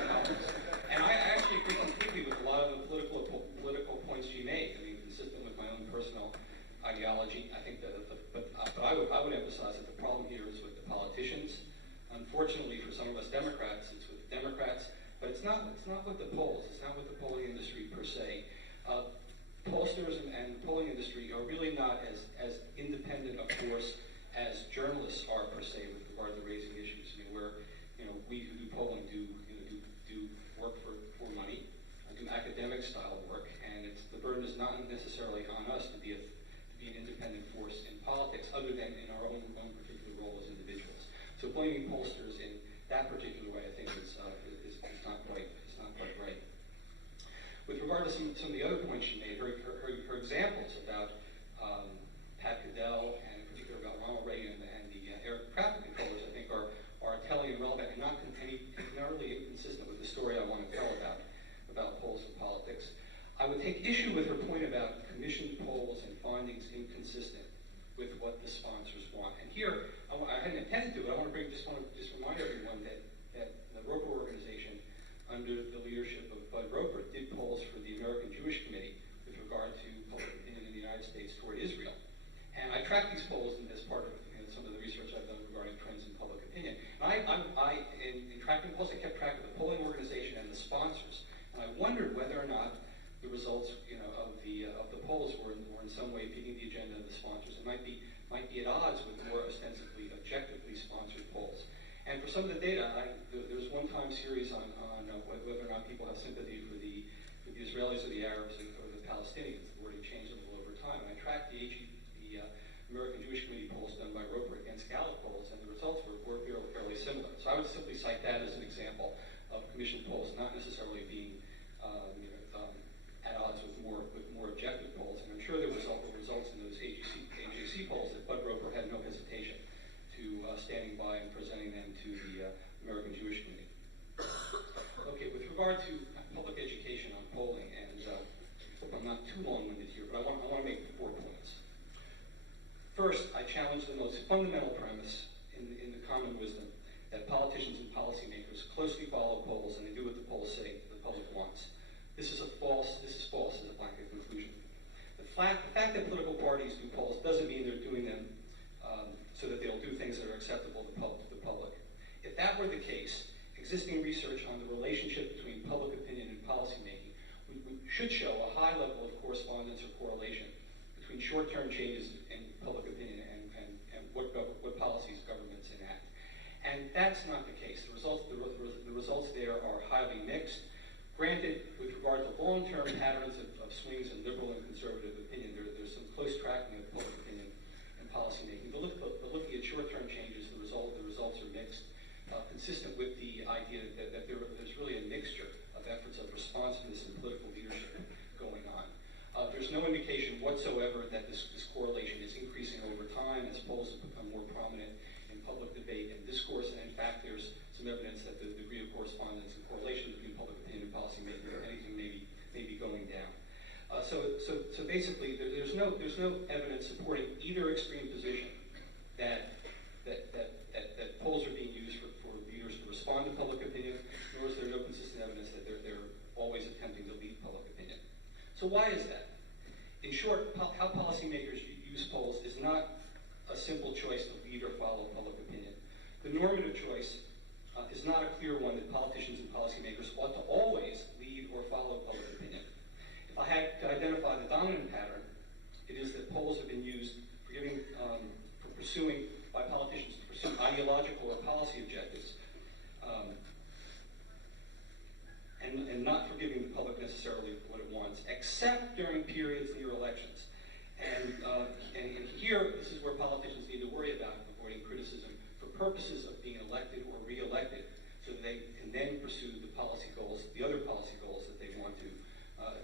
columns. And I actually agree completely with a lot of the political points she made. I mean, consistent with my own personal ideology. I think but I would emphasize that the problem here is with the politicians. Unfortunately, for some of us Democrats, it's with the Democrats, but it's not with the polls. It's not with the polling industry per se. Pollsters and the polling industry are really not as independent a force as journalists are per se with regard to raising issues. I mean, we who do polling do work for money, do academic style work, and the burden is not necessarily on us to be an independent force in politics, other than in our own particular role as individuals. So blaming pollsters in that particular way, I think, is not quite right. With regard to some of the other points she made, her examples about Pat Goodell, and in particular about Ronald Reagan and the air traffic controllers, I think are telling and relevant, and not really inconsistent with the story I want to tell about polls and politics. I would take issue with her point about commissioned polls and findings inconsistent with what the sponsors want. And here, I hadn't intended to, but I want to just remind everyone that the Roper organization, under the leadership of Bud Roper, did polls for the American Jewish Committee with regard to public opinion in the United States toward Israel. And I tracked these polls as part of some of the research I've done regarding trends in public opinion. And in tracking polls, I kept track of the polling organization and the sponsors. And I wondered whether or not the results, of the polls were in some way feeding the agenda of the sponsors. It might be at odds with more ostensibly, objectively sponsored polls. And for some of the data, there was one-time series on whether or not people have sympathy for the Israelis or the Arabs or the Palestinians. The wording changed a little over time. And I tracked the American Jewish Committee polls done by Roper against Gallup polls, and the results were fairly similar. So I would simply cite that as an example of commissioned polls not necessarily being at odds with more objective polls. And I'm sure there were results in those AJC polls that Bud Roper had no hesitation to standing by and presenting them to the American Jewish Committee. Okay, with regard to public education on polling, and I hope I'm not too long-winded here, but I want to make 4 points. First, I challenge the most fundamental premise in the common wisdom that politicians and policymakers closely follow polls and they do what the polls say the public wants. This is false as a blanket conclusion. The fact that political parties do polls doesn't mean they're doing them so that they'll do things that are acceptable to the public. If that were the case, existing research on the relationship between public opinion and policymaking should show a high level of correspondence or correlation between short-term changes in public opinion and what policies governments enact. And that's not the case. The results there are highly mixed. Granted, with regard to long-term patterns of swings in liberal and conservative opinion, there's some close tracking of public opinion and policymaking. But looking at short-term changes, the results are mixed, consistent with the idea that there's really a mixture of efforts of responsiveness and political leadership going on. There's no indication whatsoever that this correlation is increasing over time as polls have become more prominent in public debate and discourse, and in fact there's some evidence that the degree of correspondence and correlation between public opinion and policymaking, if anything, may be going down. So basically, there's no evidence supporting either extreme position. that polls are being used for leaders to respond to public opinion, nor is there no consistent evidence that they're always attempting to lead public opinion. So why is that? In short, how policymakers use polls is not a simple choice to lead or follow public opinion. The normative choice is not a clear one that politicians and policymakers ought to always lead or follow public opinion. If I had to identify the dominant pattern, it is that polls have been used for pursuing by politicians to pursue ideological or policy objectives, and not for giving the public necessarily what it wants, except during periods near elections. And here, this is where politicians need to worry about avoiding criticism for purposes of being elected or re-elected, so that they can then pursue the policy goals, the other policy goals that they want to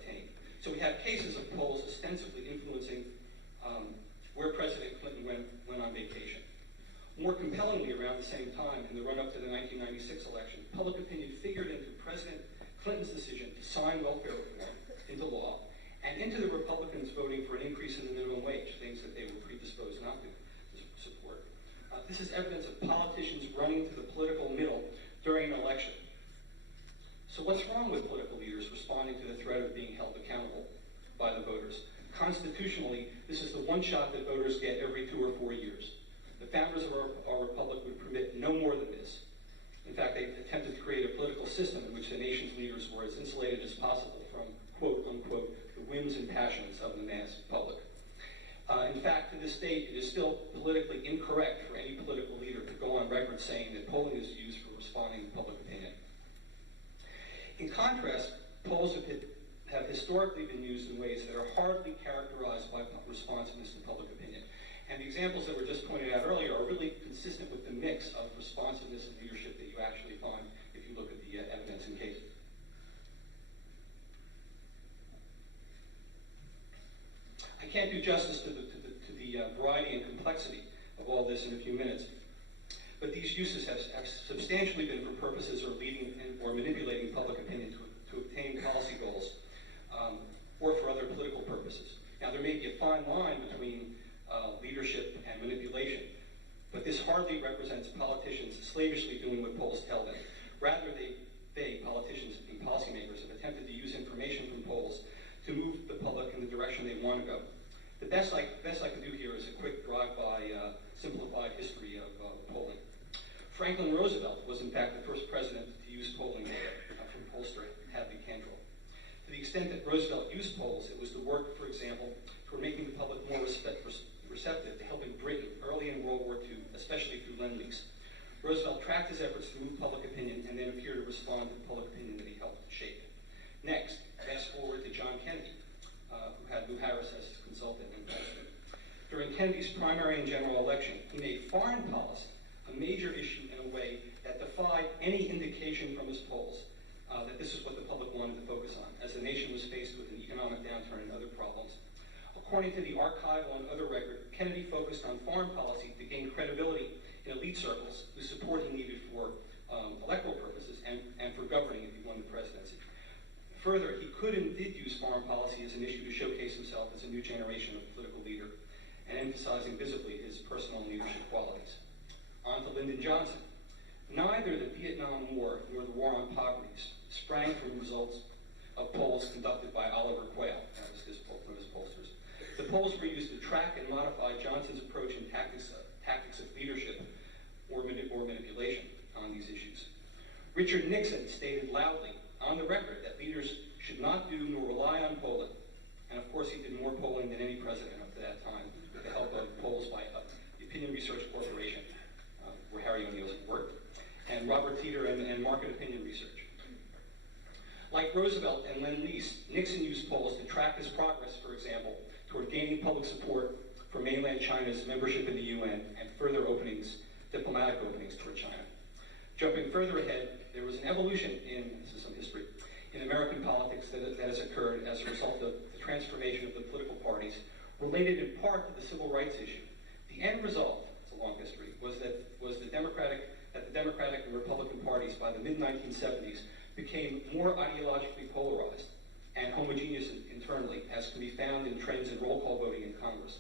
attain. So we have cases of polls ostensibly influencing where President Clinton went on vacation. More compellingly, around the same time, in the run-up to the 1996 election, public opinion figured into President Clinton's decision to sign welfare reform into law, and into the Republicans voting for an increase in the minimum wage, things that they were predisposed not to support. This is evidence of politicians running to the political middle during an election. So what's wrong with political leaders responding to the threat of being held accountable by the voters? Constitutionally, this is the one shot that voters get every 2 or 4 years. The founders of our republic would permit no more than this. In fact, they attempted to create a political system in which the nation's leaders were as insulated as possible from, quote unquote, the whims and passions of the mass public. In fact, to this date, it is still politically incorrect for any political leader to go on record saying that polling is used for responding to public opinion. In contrast, polls have historically been used in ways that are hardly characterized by responsiveness to public opinion. And the examples that were just pointed out earlier are really consistent with the mix of responsiveness and leadership that you actually find if you look at the evidence in cases. I can't do justice to the variety and complexity of all this in a few minutes, but these uses have substantially been for purposes of leading or manipulating public opinion to obtain policy goals, or for other political purposes. Now, there may be a fine line between leadership and manipulation, but this hardly represents politicians slavishly doing what polls tell them. Rather, politicians and policymakers, have attempted to use information from polls to move the public in the direction they want to go. The best I can do here is a quick drive-by, simplified history of polling. Franklin Roosevelt was, in fact, the first president to use polling data from pollster Hadley Cantrell. To the extent that Roosevelt used polls, it was to work, for example, toward making the public more receptive to helping Britain early in World War II, especially through Lend-Lease. Roosevelt tracked his efforts to move public opinion and then appeared to respond to the public opinion that he helped shape. Next, fast forward to John Kennedy, who had Lou Harris as his consultant and pollster. During Kennedy's primary and general election, he made foreign policy a major issue in a way that defied any indication from his polls that this is what the public wanted to focus on, as the nation was faced with an economic downturn and other problems. According to the archival and other record, Kennedy focused on foreign policy to gain credibility in elite circles, whose support he needed for electoral purposes and for governing if he won the presidency. Further, he could and did use foreign policy as an issue to showcase himself as a new generation of political leader, and emphasizing visibly his personal and leadership qualities. On to Lyndon Johnson. Neither the Vietnam War nor the War on Poverty sprang from results of polls conducted by Oliver Quayle, that was one of his pollsters. The polls were used to track and modify Johnson's approach and tactics of leadership or manipulation on these issues. Richard Nixon stated loudly on the record that leaders should not do nor rely on polling. And of course, he did more polling than any president up to that time with the help of polls by the Opinion Research Corporation, where Harry O'Neill's worked, and Robert Teeter and Market Opinion Research. Like Roosevelt and Lend-Lease, Nixon used polls to track his progress, for example, toward gaining public support for mainland China's membership in the UN and further diplomatic openings toward China. Jumping further ahead, there was an evolution this is some history, in American politics that has occurred as a result of the transformation of the political parties, related in part to the civil rights issue. The end result, it's a long history, was that the Democratic and Republican parties by the mid-1970s became more ideologically polarized and homogeneous internally, as can be found in trends in roll call voting in Congress.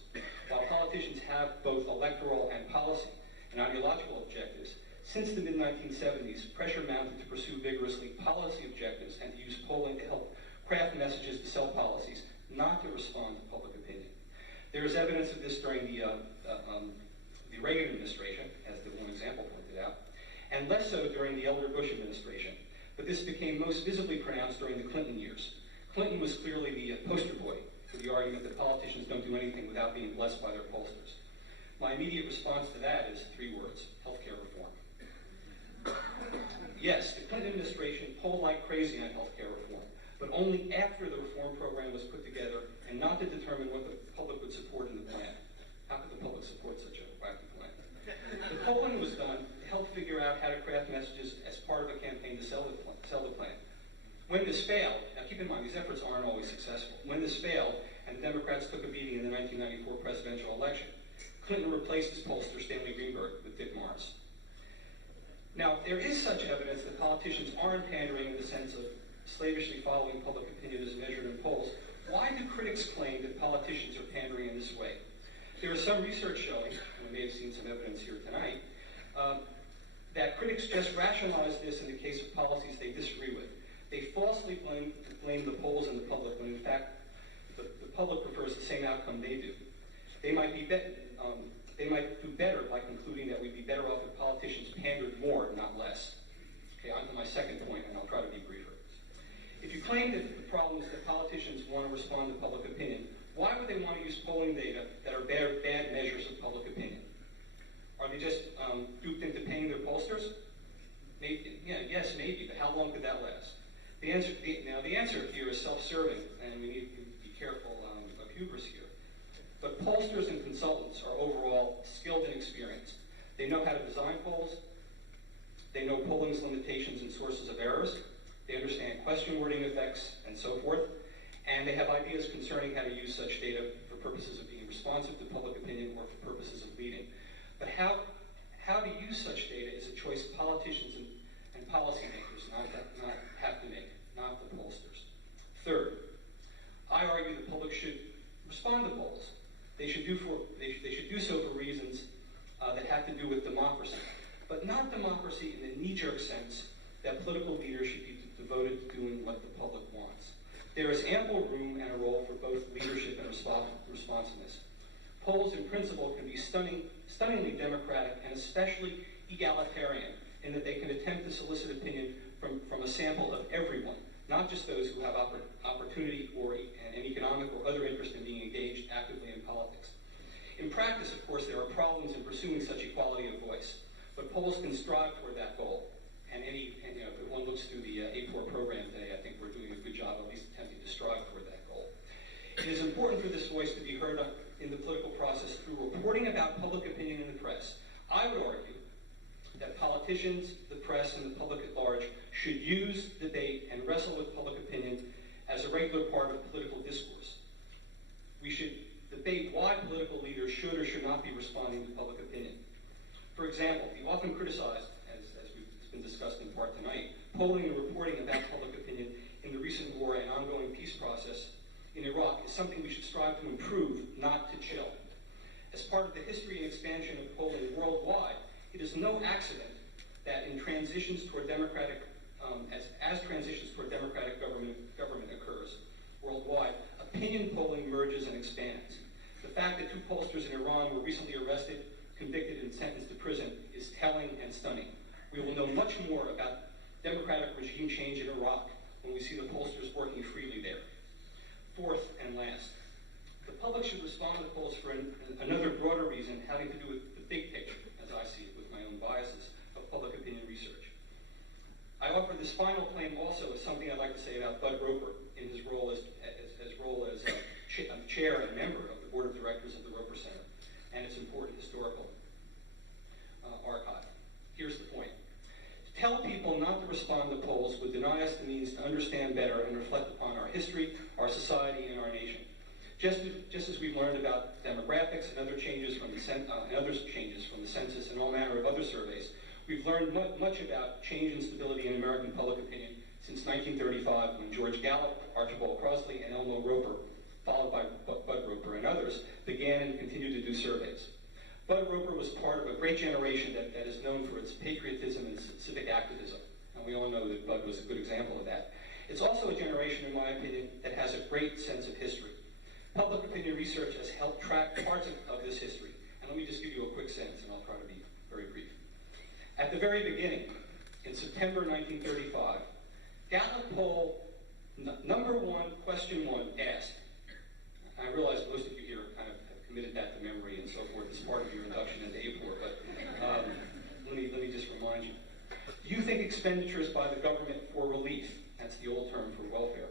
While politicians have both electoral and policy and ideological objectives, since the mid-1970s, pressure mounted to pursue vigorously policy objectives and to use polling to help craft messages to sell policies, not to respond to public opinion. There is evidence of this during the Reagan administration, as the one example pointed out, and less so during the elder Bush administration. But this became most visibly pronounced during the Clinton years. Clinton was clearly the poster boy for the argument that politicians don't do anything without being blessed by their pollsters. My immediate response to that is 3 words: healthcare reform. Yes, the Clinton administration polled like crazy on healthcare reform, but only after the reform program was put together and not to determine what the public would support in the plan. How could the public support such a wacky plan? The polling was done to help figure out how to craft messages as part of a campaign to sell the plan. When this failed, now keep in mind, these efforts aren't always successful. When this failed, and the Democrats took a beating in the 1994 presidential election, Clinton replaced his pollster, Stanley Greenberg, with Dick Morris. Now, there is such evidence that politicians aren't pandering in the sense of slavishly following public opinion as measured in polls. Why do critics claim that politicians are pandering in this way? There is some research showing, and we may have seen some evidence here tonight, that critics just rationalize this in the case of policies they disagree with. They falsely blame the polls and the public when in fact the public prefers the same outcome they do. They might do better by concluding that we'd be better off if politicians pandered more, not less. Okay, on to my second point, and I'll try to be briefer. If you claim that the problem is that politicians want to respond to public opinion, why would they want to use polling data that are bad measures of public opinion? Are they just duped into paying their pollsters? Maybe, yeah, yes, maybe, but how long could that last? The answer here is self-serving, and we need to be careful of hubris here. But pollsters and consultants are overall skilled and experienced. They know how to design polls. They know polling's limitations and sources of errors. They understand question wording effects and so forth. And they have ideas concerning how to use such data for purposes of being responsive to public opinion or for purposes of leading. But how to use such data is a choice politicians and policymakers have to make, not the pollsters. Third, I argue the public should respond to polls. They should do so for reasons that have to do with democracy, but not democracy in the knee-jerk sense that political leaders should be devoted to doing what the public wants. There is ample room and a role for both leadership and responsiveness. Polls, in principle, can be stunningly democratic and especially egalitarian in that they can attempt to solicit opinion from a sample of everyone, not just those who have opportunity or an economic or other interest in being engaged actively in politics. In practice, of course, there are problems in pursuing such equality of voice, but polls can strive toward that goal. And if one looks through the AAPOR program today, I think we're doing a good job of at least attempting to strive toward that goal. It is important for this voice to be heard in the political process through reporting about public opinion in the press. I would argue that politicians, the press, and the public at large should use, debate, and wrestle with public opinion as a regular part of political discourse. We should debate why political leaders should or should not be responding to public opinion. For example, the often criticized, as it's been discussed in part tonight, polling and reporting about public opinion in the recent war and ongoing peace process in Iraq is something we should strive to improve, not to chill. As part of the history and expansion of polling worldwide, it is no accident that in transitions toward democratic, as transitions toward democratic government occurs worldwide, opinion polling merges and expands. The fact that 2 pollsters in Iran were recently arrested, convicted, and sentenced to prison is telling and stunning. We will know much more about democratic regime change in Iraq when we see the pollsters working freely there. Fourth and last, the public should respond to polls for another broader reason having to do with the big picture, as I see it with my own biases, of public opinion research. I offer this final claim also as something I'd like to say about Bud Roper in his role as chair and member of the board of directors of the Roper Center and its important historical archive. Here's the point. To tell people not to respond to polls would deny us the means to understand better and reflect upon our history, our society, and our nation. Just as we've learned about demographics and other changes from the census and all manner of other surveys, we've learned much about change and stability in American public opinion since 1935, when George Gallup, Archibald Crossley, and Elmo Roper, followed by Bud Roper and others, began began and continued to do surveys. Bud Roper was part of a great generation that is known for its patriotism and civic activism, and we all know that Bud was a good example of that. It's also a generation, in my opinion, that has a great sense of history. Public opinion research has helped track parts of this history, and let me just give you a quick sense, and I'll try to be very brief. At the very beginning, in September 1935, Gallup poll number one, question one, asked. I realize most of you here kind of have committed that to memory and so forth as part of your induction into AAPOR, but let me just remind you. Do you think expenditures by the government for relief, that's the old term for welfare,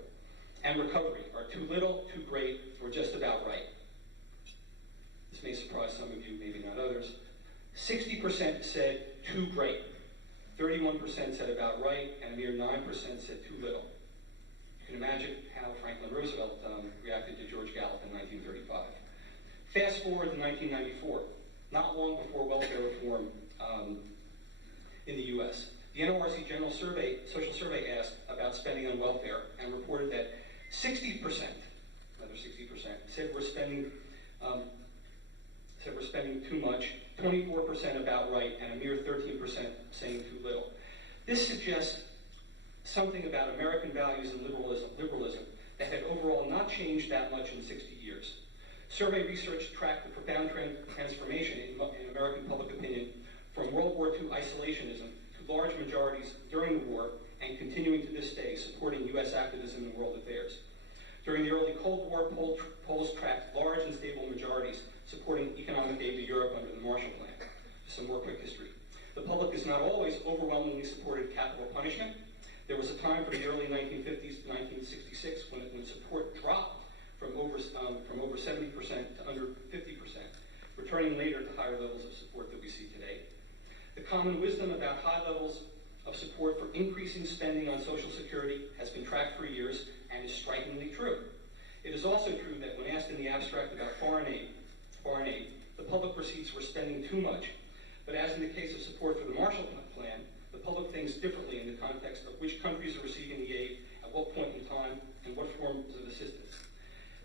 and recovery are too little, too great, or just about right? This may surprise some of you, maybe not others. 60% said too great, 31% said about right, and a mere 9% said too little. You can imagine how Franklin Roosevelt reacted to George Gallup in 1935. Fast forward to 1994, not long before welfare reform in the U.S. The NORC General Survey, Social Survey asked about spending on welfare and reported that 60%, another 60%, said we're spending too much, 24% about right, and a mere 13% saying too little. This suggests something about American values and liberalism that had overall not changed that much in 60 years. Survey research tracked the profound transformation in American public opinion from World War II isolationism to large majorities during the war and continuing to this day supporting U.S. activism in world affairs. During the early Cold War, polls tracked large and stable majorities supporting economic aid to Europe under the Marshall Plan. Just some more quick history. The public has not always overwhelmingly supported capital punishment. There was a time from the early 1950s to 1966 when support dropped from over 70% to under 50%, returning later to higher levels of support that we see today. The common wisdom about high levels of support for increasing spending on Social Security has been tracked for years and is strikingly true. It is also true that when asked in the abstract about foreign aid, the public perceives we're spending too much. But as in the case of support for the Marshall Plan, the public thinks differently in the context of which countries are receiving the aid, at what point in time, and what forms of assistance.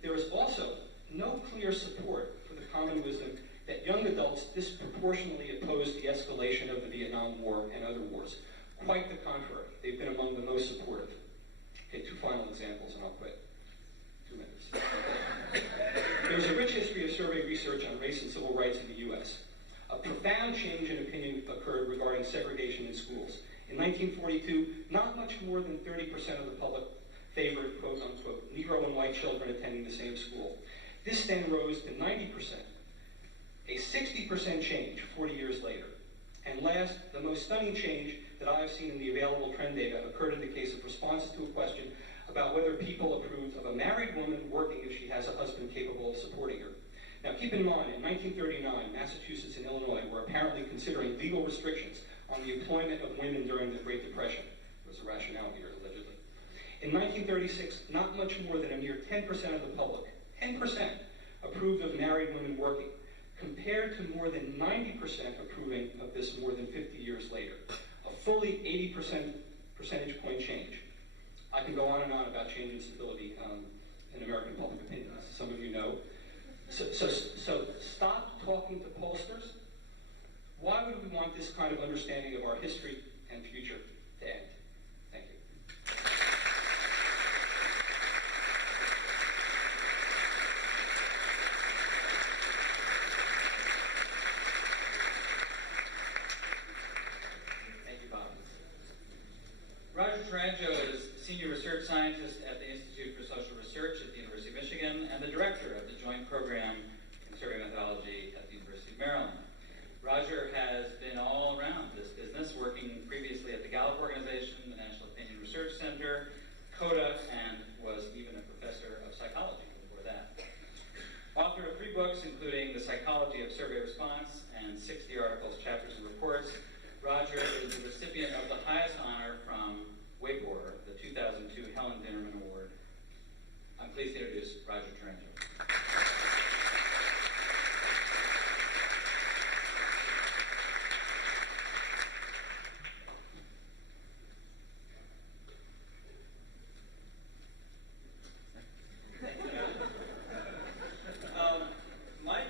There is also no clear support for the common wisdom that young adults disproportionately oppose the escalation of the Vietnam War and other wars. Quite the contrary. They've been among the most supportive. Okay, two final examples and I'll quit. 2 minutes. There's a rich history of survey research on race and civil rights in the U.S. A profound change in opinion occurred regarding segregation in schools. In 1942, not much more than 30% of the public favored, quote unquote, Negro and white children attending the same school. This then rose to 90%, a 60% change 40 years later. And last, the most stunning change that I have seen in the available trend data occurred in the case of responses to a question about whether people approved of a married woman working if she has a husband capable of supporting her. Now keep in mind, in 1939, Massachusetts and Illinois were apparently considering legal restrictions on the employment of women during the Great Depression. There was a rationale here, allegedly. In 1936, not much more than a mere 10% of the public, 10%, approved of married women working, compared to more than 90% approving of this more than 50 years later. A fully 80% percentage point change. I can go on and on about change in stability in American public opinion, as some of you know. So stop talking to pollsters. Why would we want this kind of understanding of our history and future to end? Thank you. Thank you, Bob. Roger Tourangeau is Senior Research Scientist at the Institute for Social Research at the University of Michigan and the Director of the Joint Program in Survey Methodology at the University of Maryland. Roger has been all around this business, working previously at the Gallup Organization, the National Opinion Research Center, CODA, and was even a professor of psychology before that. Author of 3 books, including The Psychology of Survey Response and 60 articles, chapters, and reports, Roger is the recipient of the highest honor from AAPOR, the 2002 Helen Dinnerman Award. I'm pleased to introduce Roger Tourangeau. My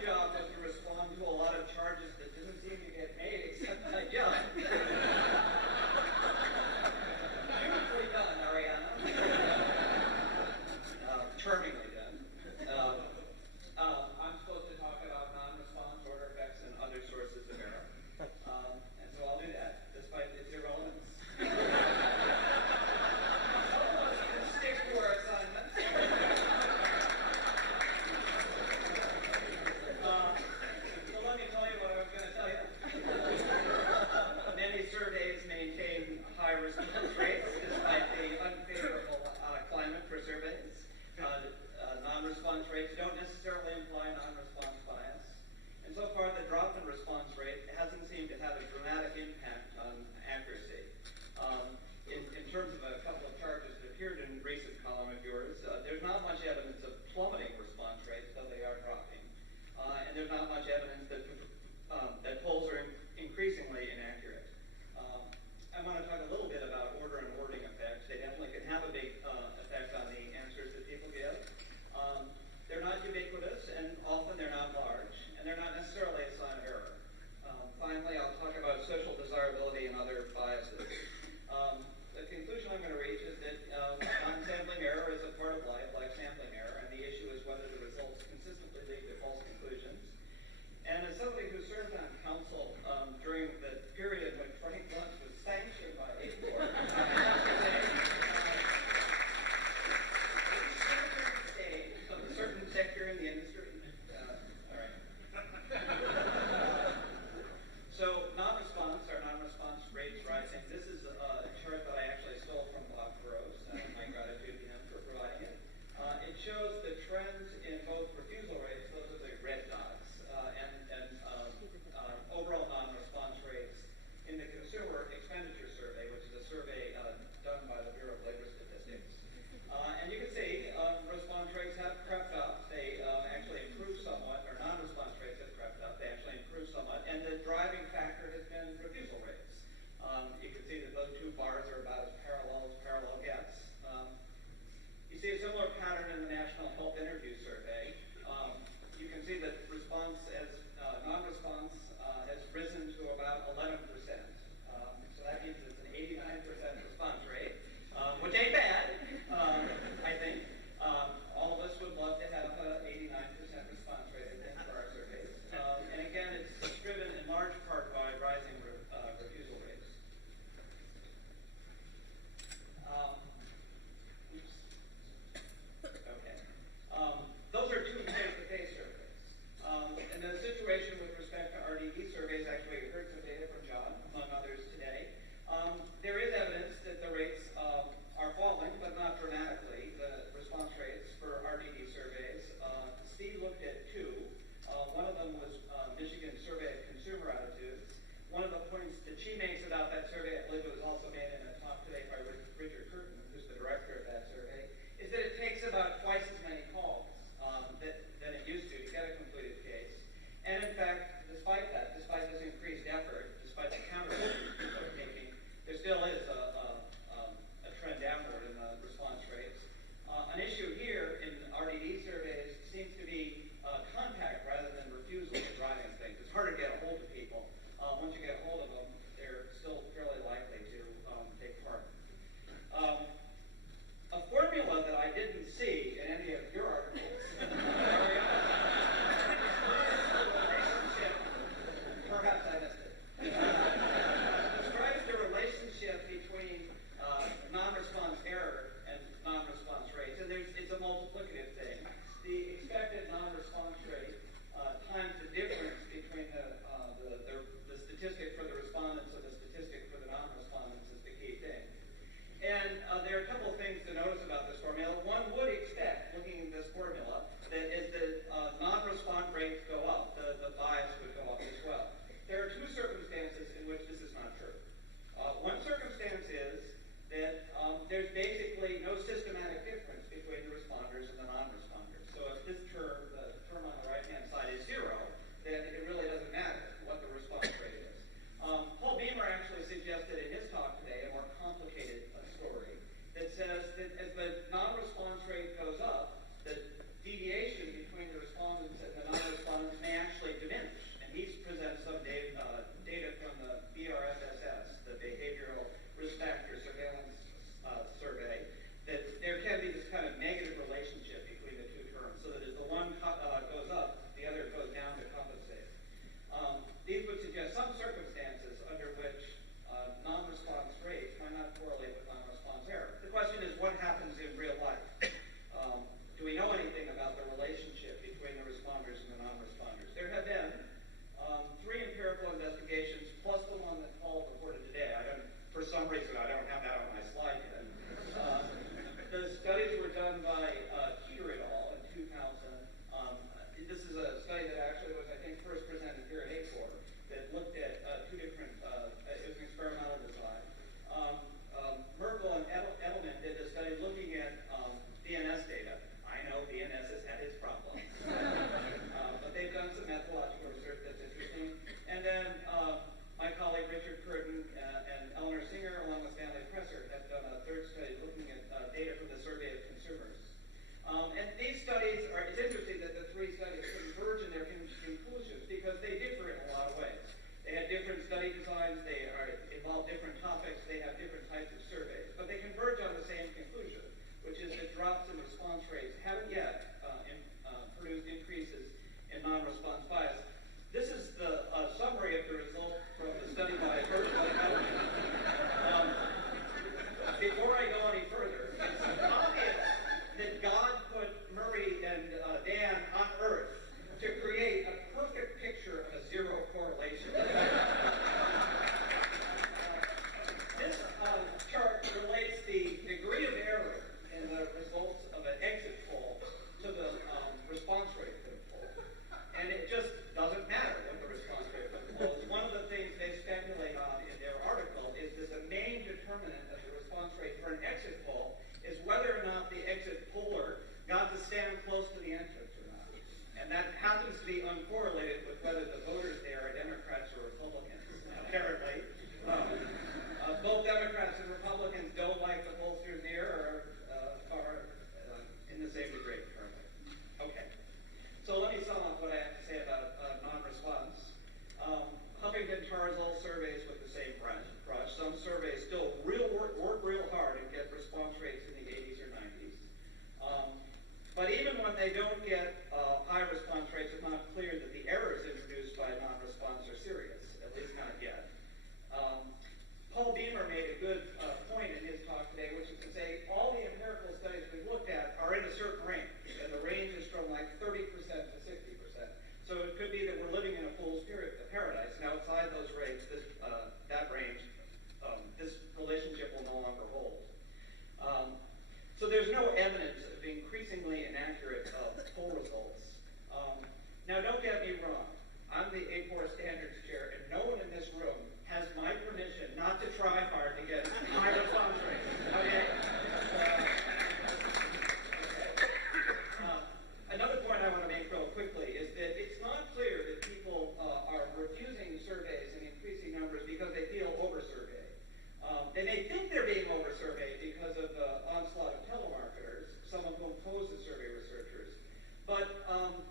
being over-surveyed because of the onslaught of telemarketers, some of whom pose as survey researchers. But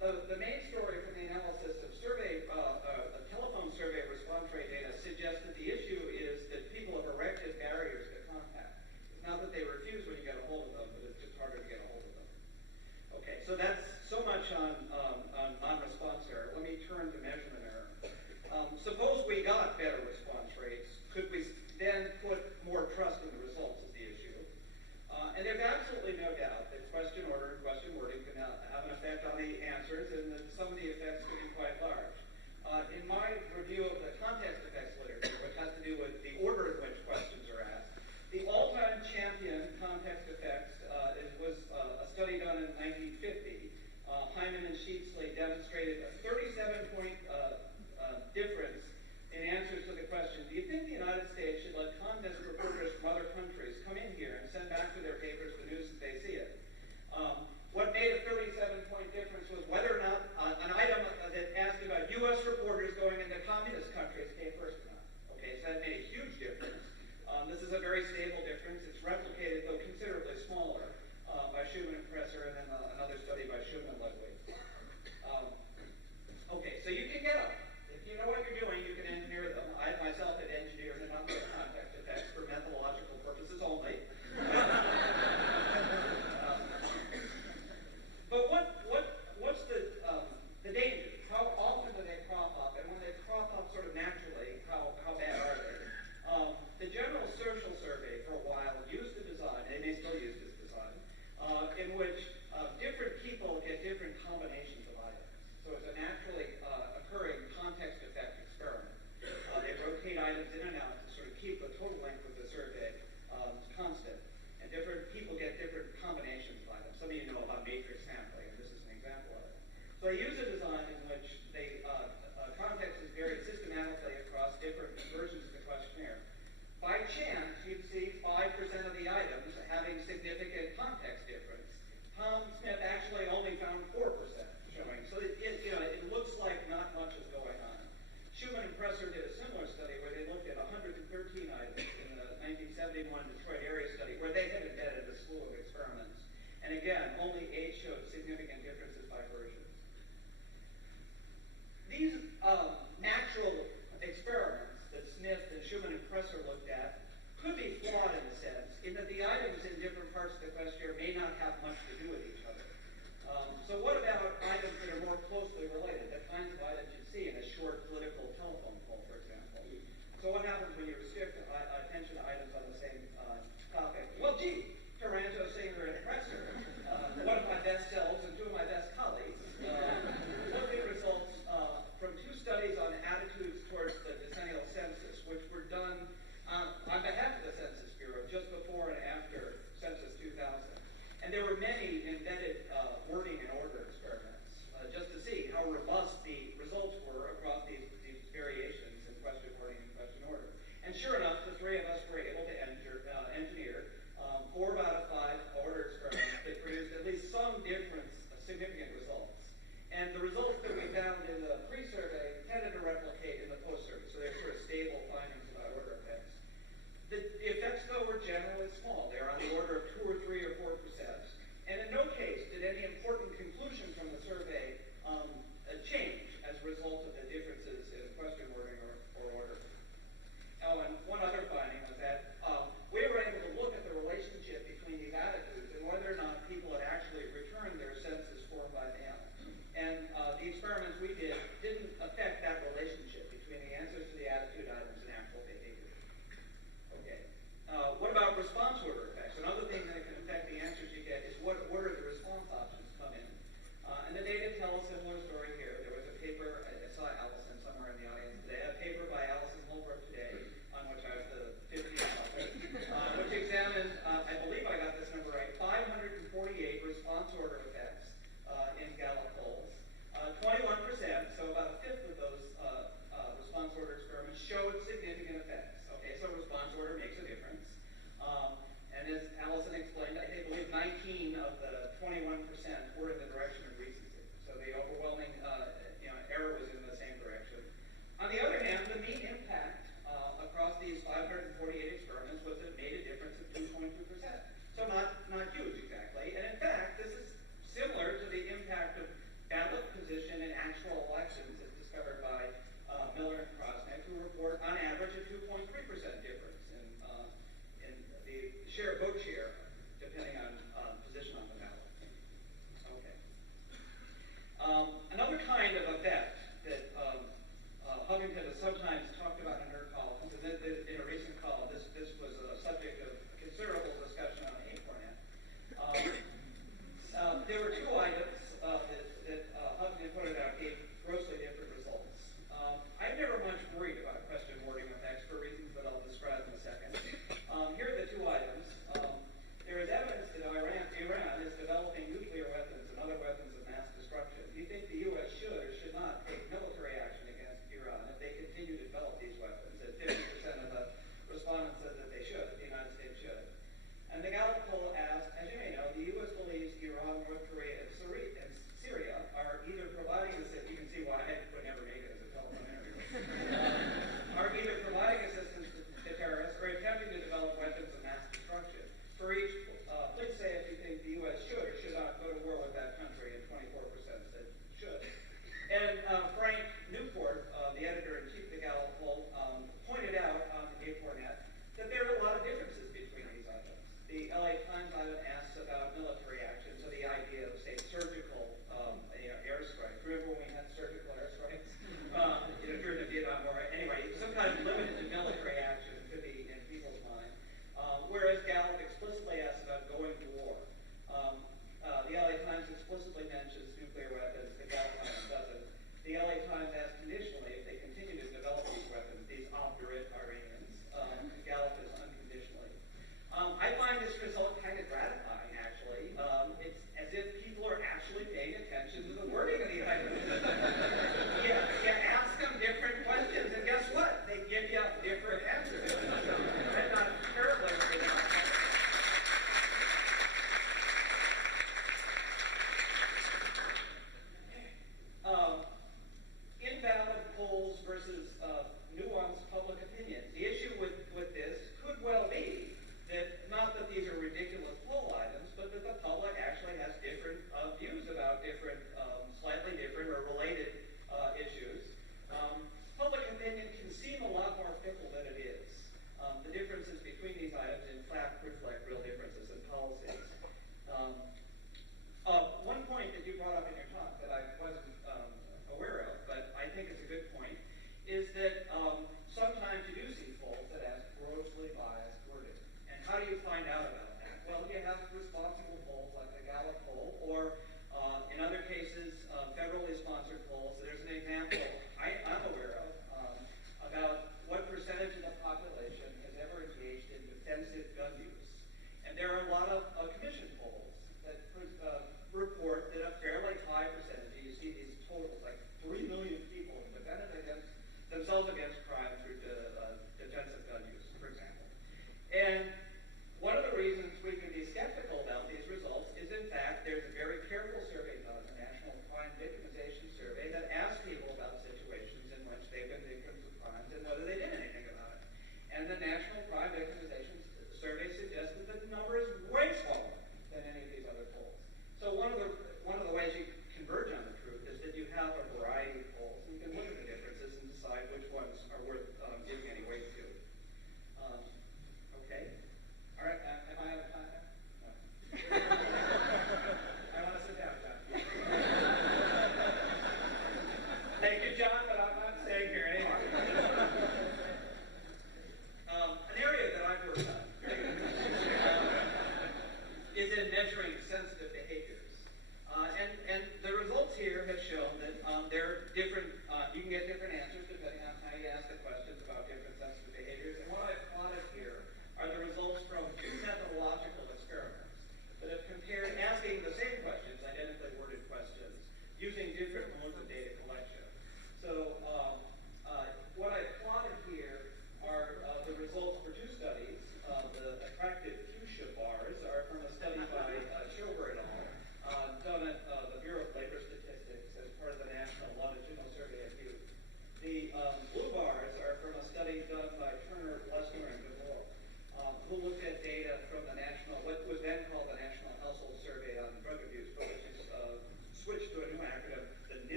the main story from the analysis of telephone survey response rate data suggests that the issue is that people have erected barriers to contact. It's not that they refuse when you get a hold of them, but it's just harder to get a hold of them. Okay, so that's so much on non-response error. Let me turn to measurement error. Suppose we got better response rates, could we then put more trust in the results is the issue. And there's absolutely no doubt that question order and question wording can have an effect on the answers, and that some of the effects can be quite large. In my review of the context effects literature, which has to do with the order in which questions are asked, the all-time champion context effects was a study done in 1950. Hyman and Sheetsley demonstrated a 37-point difference in answers to the question, do you think the United States should let contest reporters from other countries come in here and send back to their papers the news as they see it? What made a 37-point difference was whether or not an item that asked about U.S. reporters going into communist countries came first or not. Okay, so that made a huge difference. This is a very stable difference. It's replicated, though considerably smaller, by Schumann and Presser, and then another study by Schumann and Ludwig. Okay, so you can get them. If you know what you're doing, you can engineer them. I myself had engineered a number of context effects for methodological purposes only. But what's the danger? How often do they crop up? And when they crop up sort of naturally, how bad are they? The General Social Survey for a while used the design, and they still use this design, in which different people get different combinations of items. So it's a naturally occurring context effect experiment. They rotate items in and out to sort of keep the total length of the survey constant. And different people get different combinations of items. Some of you know about matrix sampling, and this is an example of it. So I use a design in which context is varied systematically across different versions of the questionnaire. By chance, you'd see 5% of the items having significant context difference. Tom Smith actually only found 4% showing. So it looks like not much is going on. Schumann and Presser did a similar study where they looked at 113 items in the 1971 Detroit area study where they had embedded a slew of experiments. And again, only 8 showed significant differences by versions. These natural experiments that Smith and Schumann and Presser looked at could be flawed in a sense, in that the items in different parts of the questionnaire may not have much to do with each other. So what about items that are more closely related, the kinds of items you see in a short political telephone call, for example? So what happens when you restrict attention to items on the same topic? Well, gee, Tourangeau, Singer, and Presser, one of my best selves and 2 of my best colleagues, looked at results from 2 studies on attitudes towards the decennial census, which were done on behalf of the Census Bureau just before and after Census 2000. And there were many embedded wording and order experiments just to see how robust the results were across these variations in question wording and question order. And sure enough, the 3 of us were able to engineer 4 out of 5 order experiments that produced at least some difference, significant results. And the results that we found in the pre-survey tended to replicate in the post-survey, so they're sort of stable findings about order effects. The effects, though, were generally small. They're on the order of 2 or 3 or 4%. And in no case did any important conclusion from the survey change as a result of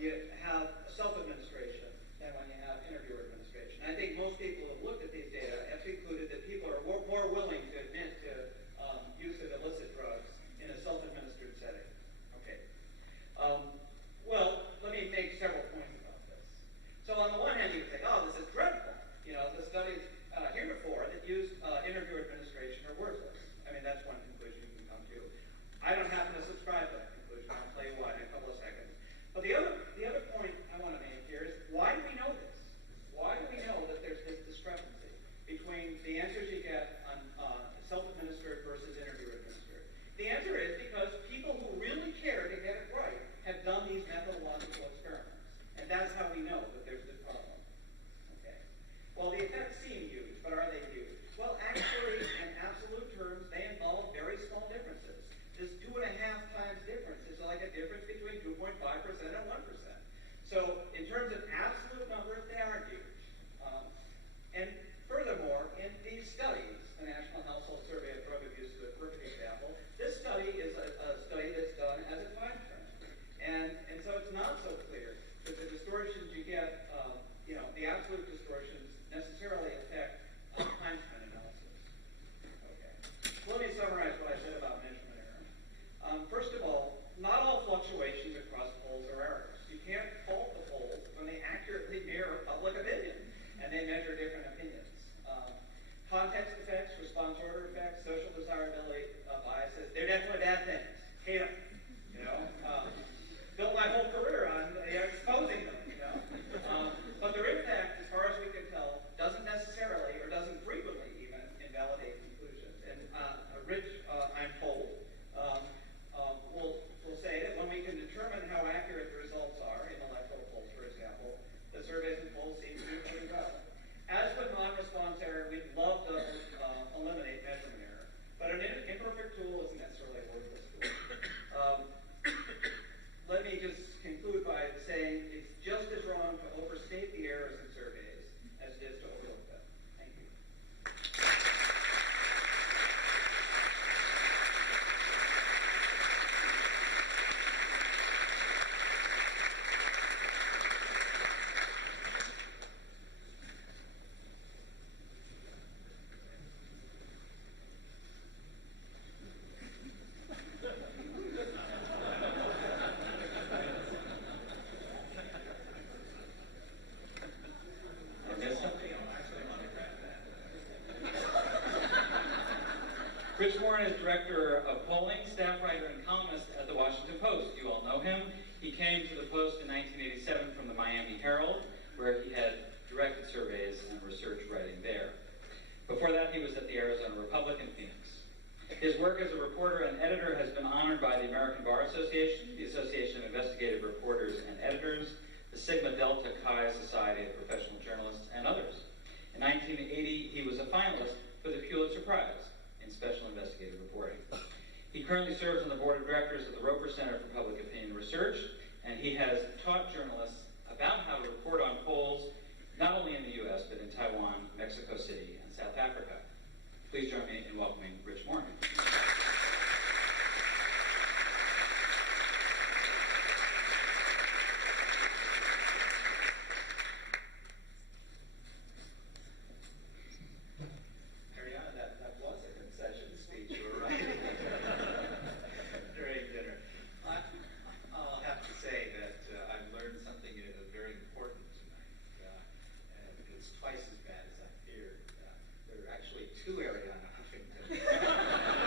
you have self-administration than when you have interviewer administration. I think most people who have looked at these data have concluded that people are more willing to admit to use of illicit drugs in a self-administered setting. Okay. Well, let me make several points about this. So on the one hand, you can say, oh, this is dreadful. You know, the studies heretofore that used interview administration are worthless. I mean, that's one conclusion you can come to. I don't happen to subscribe to that conclusion. I'll tell you why in a couple of seconds. But the other point I want to make here is, why do we know this? Why do we know that there's this discrepancy between the answers you get on self-administered versus interview administered? The answer is because people who really care to get it right have done these methodological experiments. And that's how we know that there's this problem. Okay. Well, the effects seem huge, but are they huge? Well, actually, in absolute terms, they involve very small differences. This 2.5 times difference is like a difference between 2.5% and 1%. So, in terms of absolute numbers, they aren't huge. And furthermore, in these studies, the National Household Survey of Drug Abuse is a perfect example. This study is a study that's done as a time trend. And so it's not so clear that the distortions you get, the absolute distortions necessarily affect time trend analysis. Okay. So let me summarize what I said about measurement error. First of all, not all fluctuations across polls are errors. You can't fault the polls when they accurately mirror public opinion, and they measure different opinions. Context effects, response order effects, social desirability biases, they're definitely bad things. Hate them. Built my whole career on exposing them, But their impact, as far as we can tell, doesn't necessarily, or doesn't frequently even, invalidate conclusions. And Rich, I'm told, will say that when we can determine how accurate the results are in electoral polls, for example, the surveys and polls seem to do pretty well. As with non-response error, we'd love to eliminate measurement error, but an imperfect tool isn't necessarily a worthless tool. Let me just conclude by saying it's just as wrong to overstate the errors in surveys as it is to overlook them. Thank you. Rich Morin is director of polling, staff writer, and columnist at the Washington Post. You all know him. He came to the Post in 1987 from the Miami Herald, where he had directed surveys and research writing there. Before that, he was at the Arizona Republic in Phoenix. His work as a reporter and editor has been honored by the American Bar Association, the Association of Investigative Reporters and Editors, the Sigma Delta Chi Society of Professional Journalists, and others. In 1980, he was a finalist for the Pulitzer Prize in Special Investigative Reporting. He currently serves on the board of directors of the Roper Center for Public Opinion Research, and he has taught journalists about how to report on polls, not only in the U.S., but in Taiwan, Mexico City, and South Africa. Please join me in welcoming Rich Morin. Arianna, that was a concession speech, you were right. During dinner. I'll have to say that I've learned something very important tonight. And it's twice as bad as I feared. There are actually two Arianna Huffington.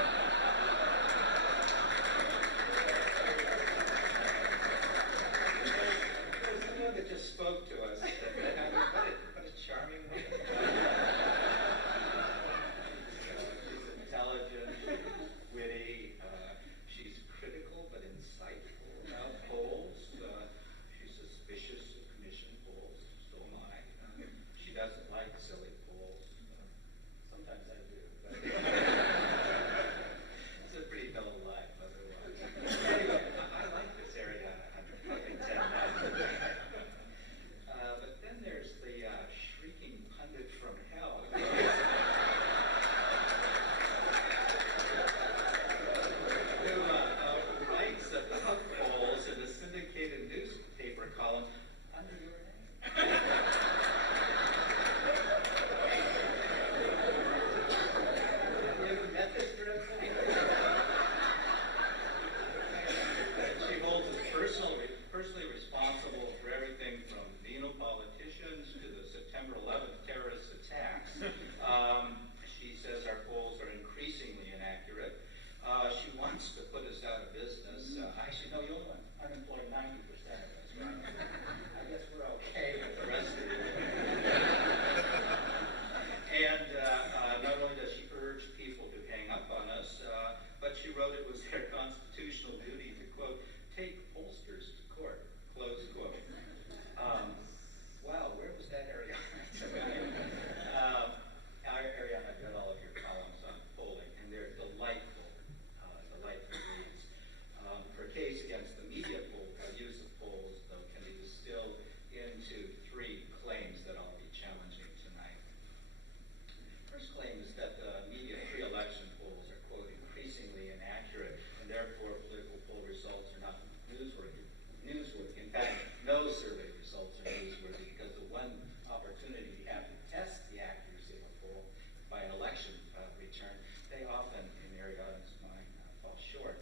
survey results are newsworthy because the one opportunity you have to test the accuracy of a poll by an election return, they often, in Arianna's mind, fall short.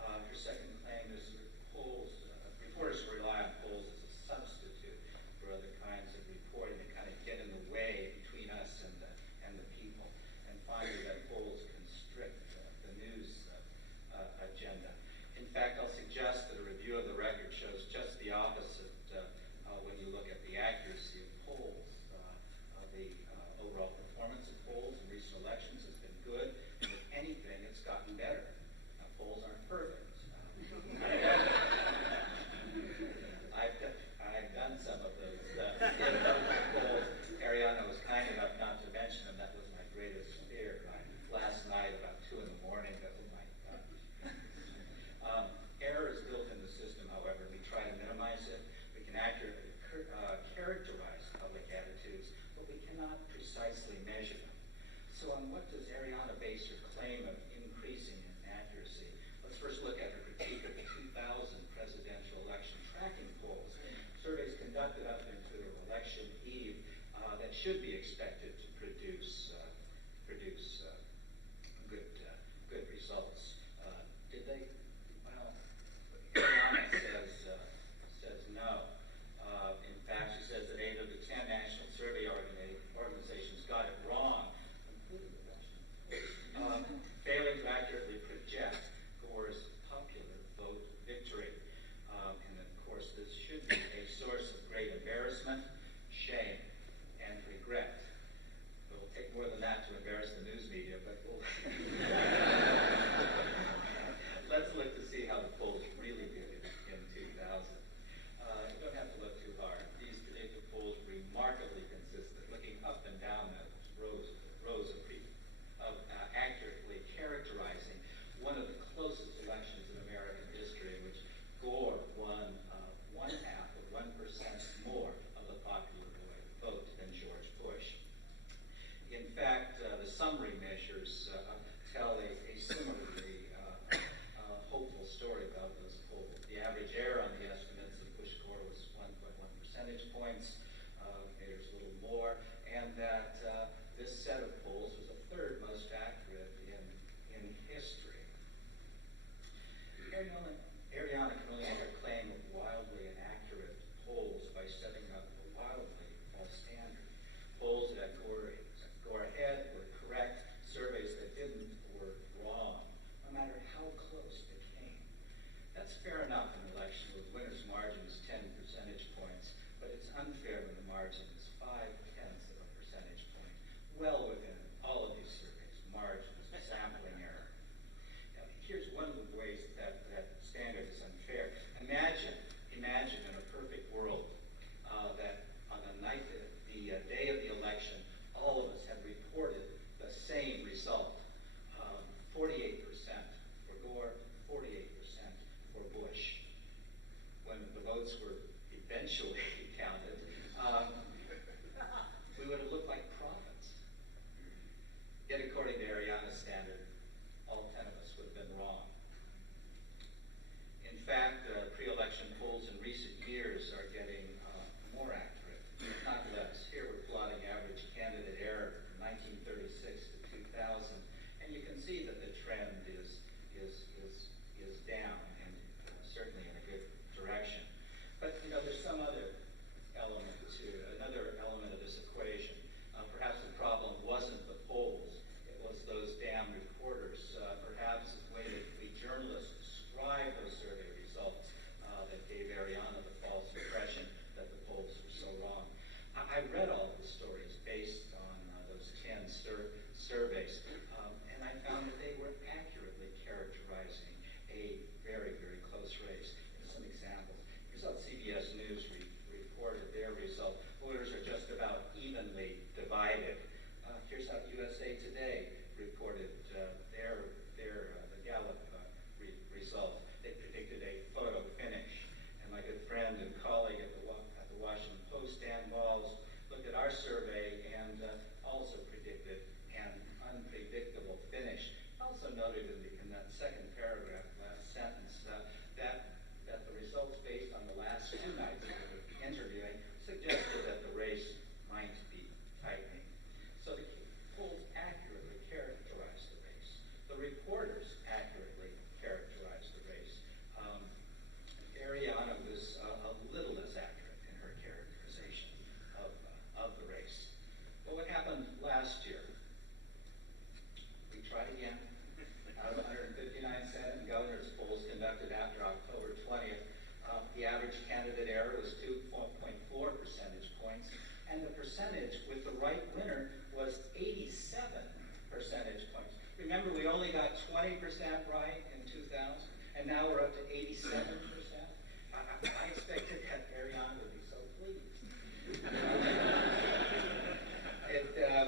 Her second claim is that reporters rely on polls as a substitute for other kinds of reporting that kind of get in the way between us and the people. And finally, that polls constrict the news agenda. In fact, I'll suggest that a review of the record shows just the opposite when you look at the accuracy of polls. The overall performance of polls in recent elections has been good. And if anything, it's gotten better. Now, polls aren't perfect. I've done some of those polls. Arianna was kind enough not to mention them. That was my greatest fear. Last night, about 2 in the morning, that was my error is built in the system, however. We try to minimize it. We can accurately characterize public attitudes, but we cannot precisely measure them. So on what does Arianna base her claim of increasing in accuracy? Let's first look at her critique of the 2000 presidential election tracking polls. Surveys conducted up into election eve that should be expected to produce good results. Did they? Well, Arianna says no. In fact, she says that 8 of the 10 national survey organizations got it wrong, including the Washington Post, failing to accurately project Gore's popular vote victory. And of course, this should be a source of great embarrassment, shame, and regret. It will take more than that to embarrass the news media, but we'll let's look to see how the polls really did in 2000. You don't have to look too hard. These predictive polls were remarkably consistent, looking up and down those rows of accurately characterizing one of the closest elections in American history, in which Gore won 1/2 of 1% more of the popular vote than George Bush. In fact, the summary measures tell a similarly hopeful story about those polls. The average error on the estimates of Bush-Gore was 1.1 percentage points. There's a little more, and that this set of polls was the 3rd most accurate in history. Arianna can only make her claim of wildly inaccurate polls by setting up a wildly false standard. Polls that Gore ahead were correct, surveys that didn't were wrong, no matter how close they came. That's fair enough in an election with winners' margins 10 percentage points, but it's unfair when the margin is 0.5 of a percentage point, well within all of these surveys, margins, sampling error. Now, here's one of the ways that standard is unfair. Imagine in a perfect world that on the day of the election, all of us had reported the same result. 48% for Gore, 48% for Bush. When the votes were eventually counted, we would have looked like prophets. Yet according to Arianna's standard, all 10 of us would have been wrong. In fact, pre-election polls in recent years are getting more accurate, not less. Here we're plotting average candidate error from 1936 to 2000, and you can see that the trend is down, and certainly in a good direction. But there's some other element another element of this equation. Perhaps the problem wasn't the polls; it was those damn reporters. Perhaps the way that we journalists describe those survey results that gave Arianna the false And the percentage with the right winner was 87 percentage points. Remember, we only got 20% right in 2000, and now we're up to 87%. I expected that Arianna would be so pleased.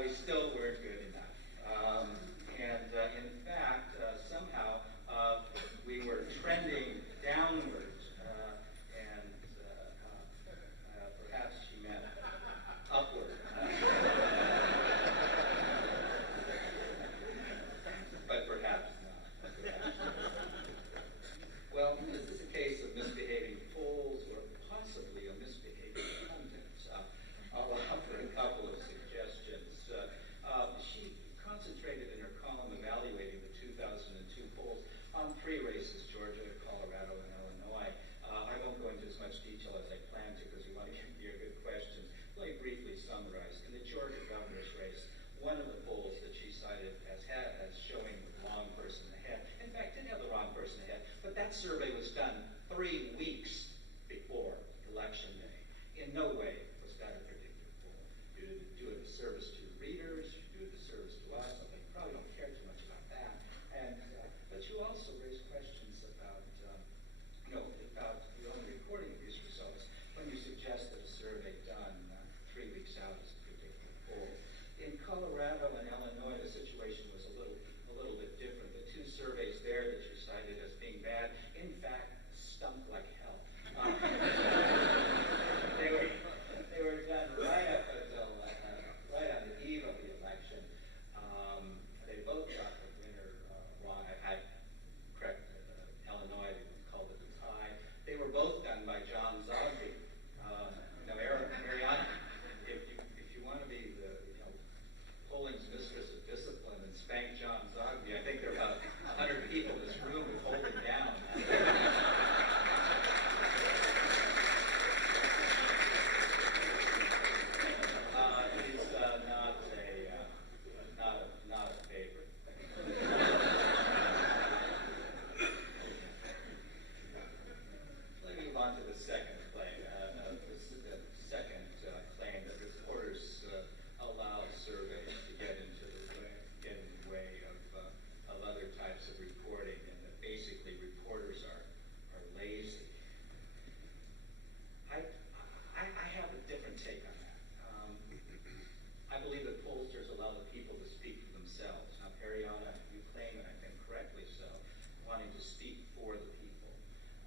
We still weren't good enough. In fact, somehow we were trending downwards, and perhaps she meant upward. But perhaps not. Well, is this a case of misbehaving polls or possibly a misbehaving pundit? I'll offer a couple of suggestions. She concentrated in her column evaluating the 2002 polls on three races, Georgia, Colorado, and Illinois. I won't go into as much detail as I planned to because we want to give you a good question. Let me briefly summarize. In the Georgia governor's race, one of the polls that she cited as showing the wrong person ahead, in fact, didn't have the wrong person ahead, but that survey was done 3 weeks before Election Day. In no way was that a predictive poll. You didn't do it a service to readers, you do it a service to us, so they probably don't care too much about that. But you also raised questions about, about your own recording of these results when you suggest that a survey done 3 weeks out is a predictive poll. In Colorado and Illinois, the situation was a little bit different. The two surveys there that you cited as being bad, in fact, stunk like hell. They were done right up until right on the eve of the election. They both got the winner wrong. I correct Illinois, they called it a tie. They were both done by Jon Krosnik. Arianna, if you want to be the polling's mistress of discipline and spank Jon Krosnik, I think there are about 100 people in this room who hold him down. Not a favorite. Let me move on to the second claim. The second claim that reporters allow surveys to get in the way of other types of reporting, and that basically reporters are lazy. I have a different take on that. I believe that pollsters allow the people to speak for themselves. Now, Arianna, you claim, and I think correctly so, wanting to speak for the people.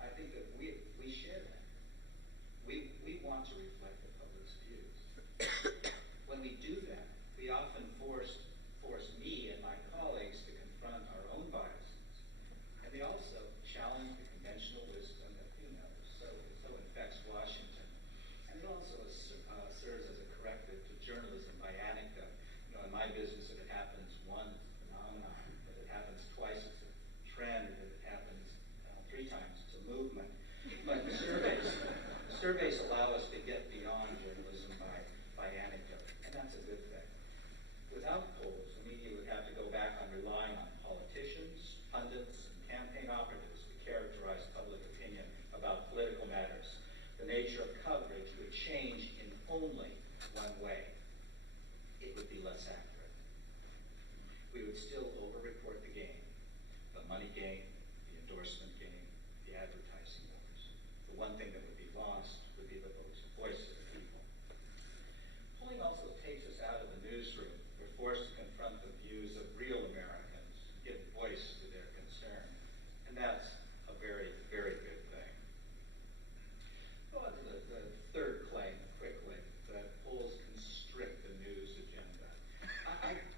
I think that we share that. We want to reflect the public's views. When we do that, we often force me and my colleagues to confront our own biases. And they also challenge the conventional wisdom that we know so infects Washington. And it also serves as a corrective to journalism by anecdote. In my business, if it happens once, it's a phenomenon. If it happens twice, it's a trend. If it happens 3 times, it's a movement. But surveys allow us to get beyond journalism by anecdote, and that's a good thing. Without polls, the media would have to go back on relying on politicians, pundits, and campaign operatives to characterize public opinion about political matters. The nature of coverage would change in only one way. It would be less accurate. We would still over-report the game, the money game, the endorsement game, the advertising wars. The one thing that would be lost would be the voice of the people. Polling also takes us out of the newsroom. We're forced to confront the views of real Americans, give voice to their concern. And that's a very, very good thing. Go on to the third claim quickly, that polls constrict the news agenda.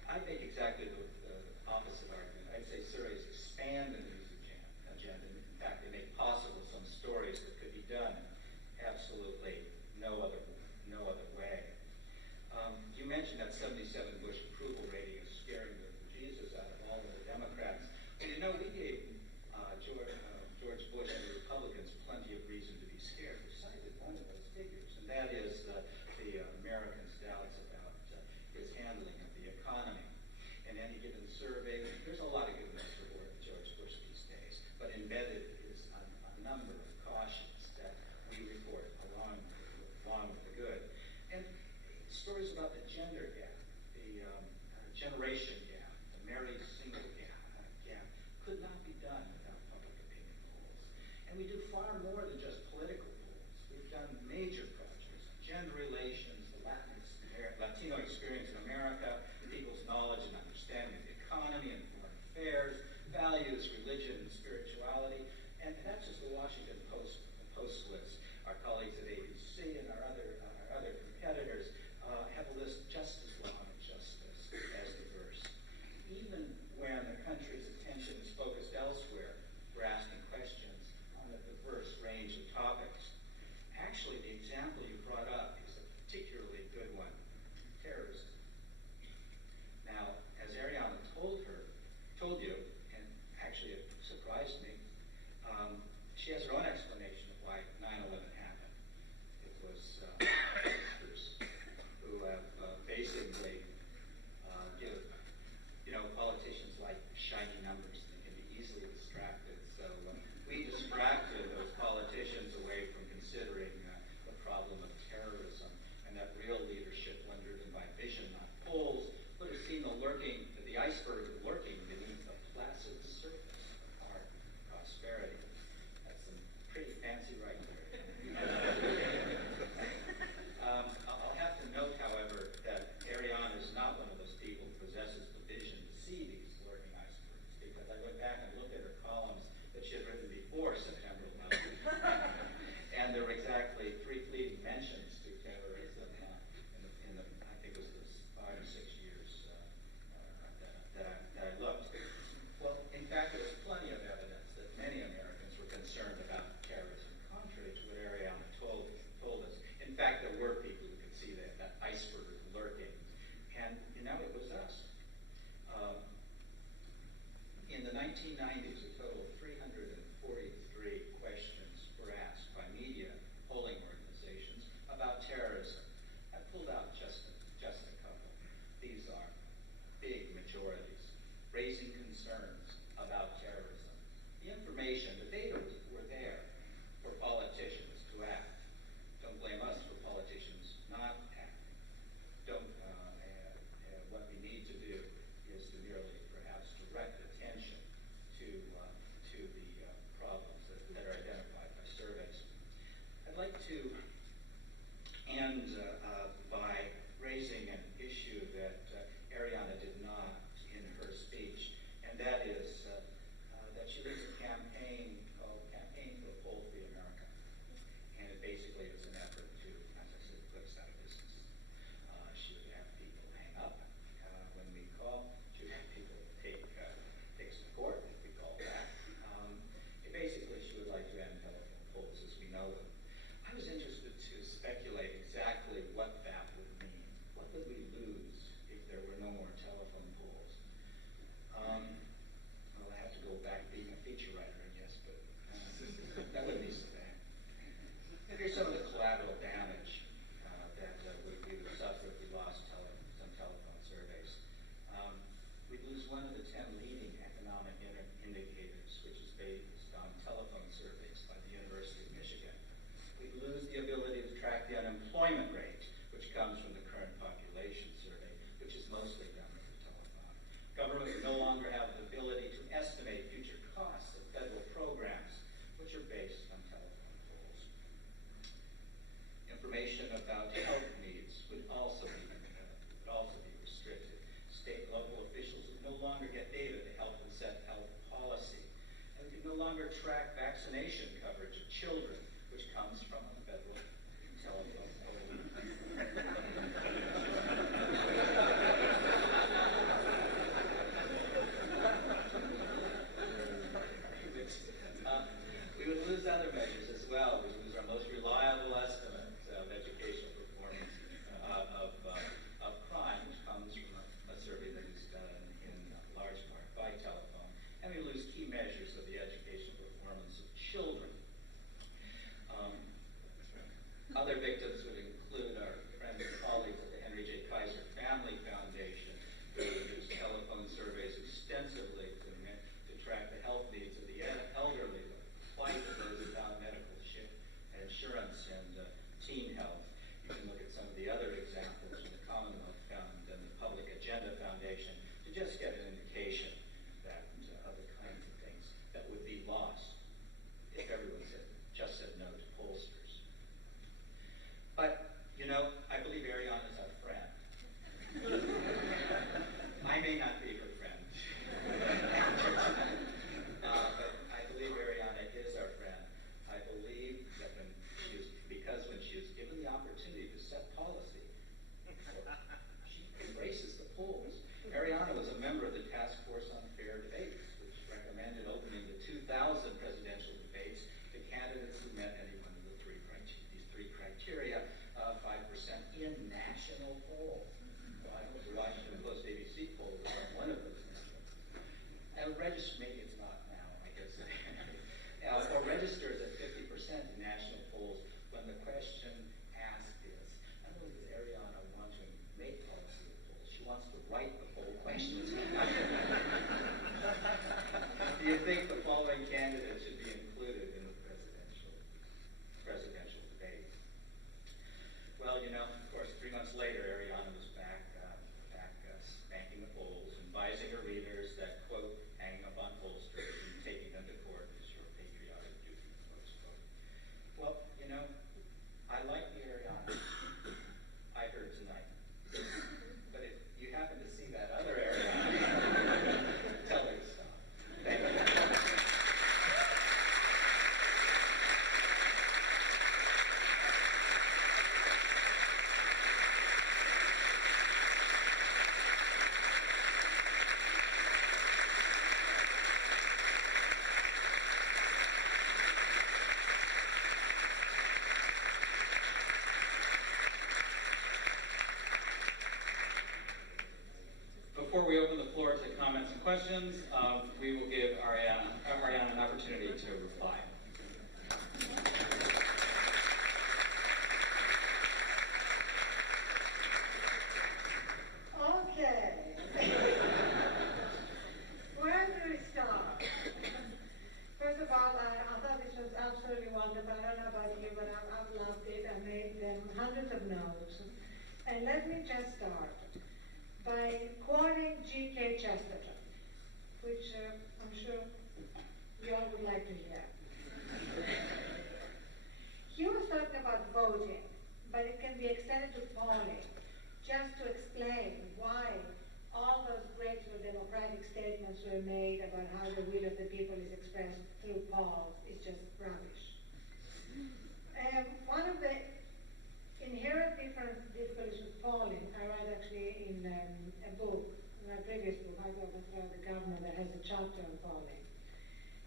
I make exactly the opposite argument. I'd say surveys expand the news agenda. In fact, they make possible some stories that could be done absolutely no other way. You mentioned that 77 Bush approval rating is scaring the Jesus out of all of the Democrats. But we gave George Bush and the Republicans plenty of reason to be scared. We cited one of those figures, and that is the Americans' doubts about his handling of the economy. In any given survey, there's a lot of goodness for George Bush these days, but embedded is a number of cautions that we report along with the good. And And we do far more than just political polls. We've done major projects, gender relations, the Latino experience in America, people's knowledge and understanding of the economy and foreign affairs, values, religion, and spirituality. And that's just the Washington Post list. Our colleagues at ABC and our other competitors have a list just as long and just as diverse. Even when the country's attention is focused elsewhere, we're asking questions on a diverse range of topics. Actually, the example you brought up is a particularly good one, terrorism. Now, as Arianna told you, and actually it surprised me, she has her own explanation of why 9/11 happened. It was sisters who have basically politicians like shiny numbers. They can be easily distracted. So we distracted those politicians away from considering the problem of terrorism, and that real leadership, when driven by vision, not polls, would have seen the iceberg lurking beneath the placid surface of our prosperity. That's some pretty fancy right there. I'll have to note, however, that Arianna is not one of those people who possesses the vision to see these lurking icebergs, because I went back and looked at her columns that she had written before September 11th, and there were exactly 3 fleeting mentions to terrorism in the I think it was the 5 or 6 years that I looked. Well, in fact, there was plenty of evidence that many Americans were concerned about terrorism, contrary to what Arianna told us. In fact, there were people who could see that iceberg lurking. And, it was us. In the 1990s, a total of 343 questions were asked by media polling organizations about terrorism. I pulled out just a couple. These are big majorities, raising concerns about terrorism. The information, the data were there for politicians to act. Don't blame us for politicians not acting. What we need to do is to merely perhaps direct attention to the problems that are identified by surveys. I'd like to end by raising an issue that Arianna did not in her speech, and that is that she leads a campaign called Campaign for a Poll-Free America. And it basically is an effort to, as I said, put us out of business. She would have people hang up when we call. She would have people take us to court if we call back. Basically, she would like to end telephone polls as we know them. I was interested to speculate exactly what that would mean. What would we lose if there were no more telephone polls? Well, I have to go back being a feature writer, I guess, but that wouldn't be so bad. Here's some of the collateral damage that we would suffer if we lost some telephone surveys. We'd lose one of the 10 leading economic indicators, which is based on telephone surveys by the University of Michigan. We'd lose the ability to track the unemployment rate, which comes from the current population survey, which is mostly done with the telephone. Government would no longer have the ability to estimate future costs of federal programs, which are based on telephone polls. Information about health needs would also be restricted. State and local officials would no longer get data to help them set health policy. And we could no longer track vaccination coverage of children, which comes from a federal telephone poll. We would lose other measures as well. We would lose our most reliable estimate of educational performance of crime, which comes from a survey that is done in large part by telephone. And we lose key measures of the educational performance of children. Other victims would include our friends wants to write the poll questions. Do you think the following candidates should be included in the presidential debate? Well, you know, of course, 3 months later, Arianna was back spanking the polls, advising her readers that, quote, hanging up on pollsters and taking them to court is your patriotic duty, close quote. Well, you know, I like the Arianna I heard tonight. But if you happen to see that other Arianna, tell her to stop. Thank you. Before we open the floor to comments and questions, we will give Arianna an opportunity to reply. Okay. Where do we start? First of all, I thought this was absolutely wonderful. I don't know about you, but I've loved it. I made hundreds of notes. And let me just start by quoting G.K. Chesterton, which I'm sure you all would like to hear. He was talking about voting, but it can be extended to polling, just to explain why all those great sort of democratic statements were made about how the will of the people is expressed through polls is just rubbish. One of the inherent difficulties with polling, I write actually in a book, in my previous book, I got the governor that has a chapter on polling,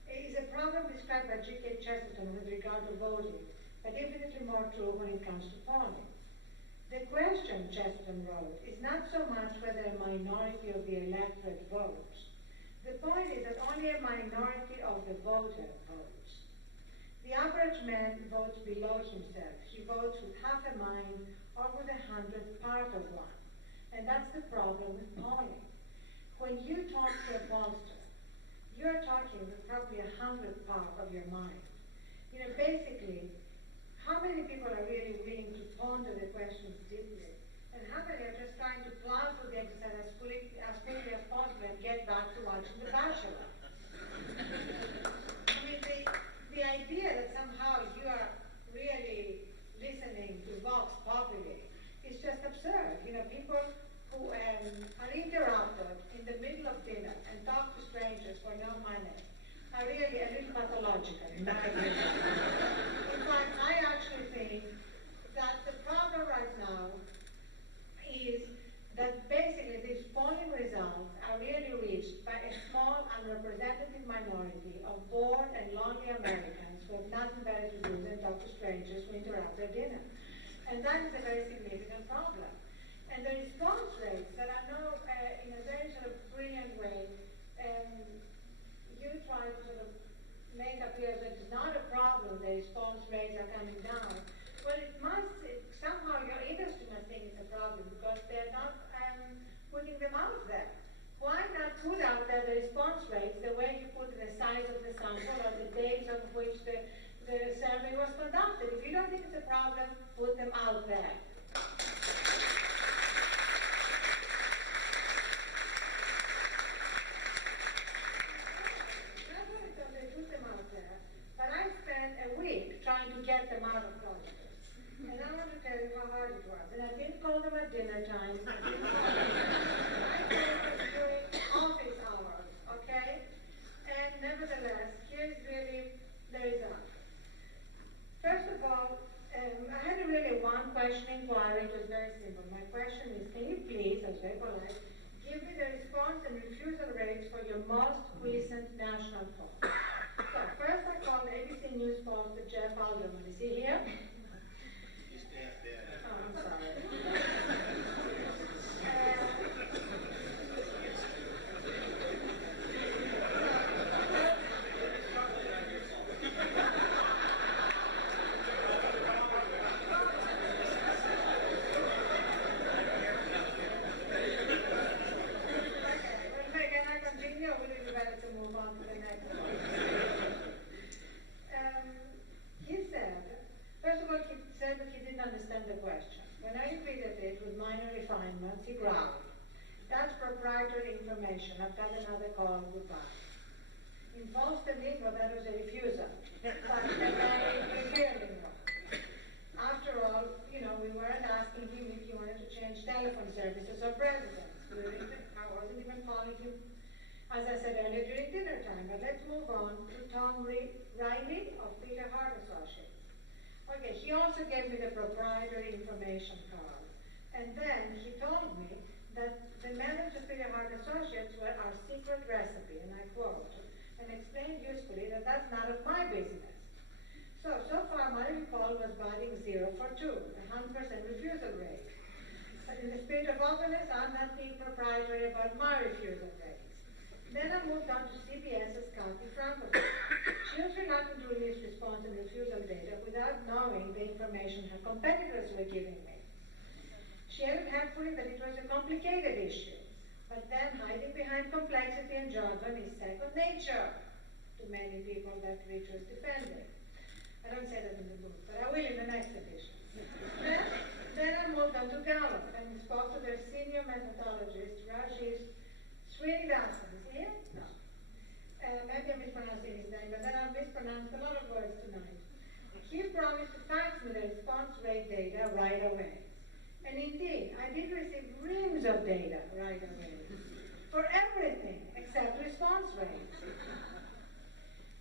is a problem described by G.K. Chesterton with regard to voting, but infinitely more true when it comes to polling. The question, Chesterton wrote, is not so much whether a minority of the electorate votes. The point is that only a minority of the voter votes. The average man votes below himself. He votes with half a mind or with 100th part of one. And that's the problem with polling. When you talk to a pollster, you're talking with probably 100th part of your mind. You know, basically, how many people are really willing to ponder the questions deeply? And how many are just trying to plow through the exercise as quickly as possible and get back to watching The Bachelor? I mean, the idea that somehow you are really listening to Vox Populi is just absurd. You know, people who are interrupted in the middle of dinner and talk to strangers for no money are really a little pathological, in my opinion. In fact, I actually think that the problem right now is that basically these polling results are really reached by a small unrepresentative minority of bored and lonely Americans who have nothing better to do than talk to strangers who interrupt their dinner. And that is a very significant problem. And the response rates that I know in a very sort of brilliant way, you try to sort of make appear that it's not a problem, the response rates are coming down. Well, somehow your industry must think it's a problem because they're not putting them out there. Why not put out there the response rates the way you put the size of the sample or the dates on which the survey was conducted? If you don't think it's a problem, put them out there. But I spent a week trying to get them out of colleges. And I want to tell you how hard it was. And I didn't call them at dinner time. I didn't call them. I called them during office hours, okay? And nevertheless, here's really the result. First of all, I had really one question inquiry. It was very simple. My question is, can you please, as very polite, give me the response and refusal rates for your most recent national poll? So first I called ABC News pollster Jeff Alderman. Is he here? He's dead. Oh, I'm sorry. assignments, he growled. That's proprietary information. I've got another call. Goodbye. In false lingo, that was a refusal. But a hearing one. After all, we weren't asking him if he wanted to change telephone services or presidents. I wasn't even calling him, as I said earlier, during dinner time. But let's move on to Tom Riley of Peter Hart Associates. Okay, he also gave me the proprietary information card. And then he told me that the methods of Peter Hart Associates were our secret recipe, and I quote, and explained usefully that that's none of my business. So far my recall was batting 0 for 2, a 100% refusal rate. But in the spirit of openness, I'm not being proprietary about my refusal rates. Then I moved on to CBS's County Francophone. She was reluctant to release response and refusal data without knowing the information her competitors were giving me. She added helpfully that it was a complicated issue, but then hiding behind complexity and jargon is second nature to many people that Rich was defending. I don't say that in the book, but I will in the next edition. Then I moved on to Gallup and spoke to their senior methodologist, Rajesh Srinivasan. Is he here? No. Maybe I'm mispronouncing his name, but then I've mispronounced a lot of words tonight. He promised to fax me the response rate data right away. And indeed, I did receive reams of data right away. For everything except response rates.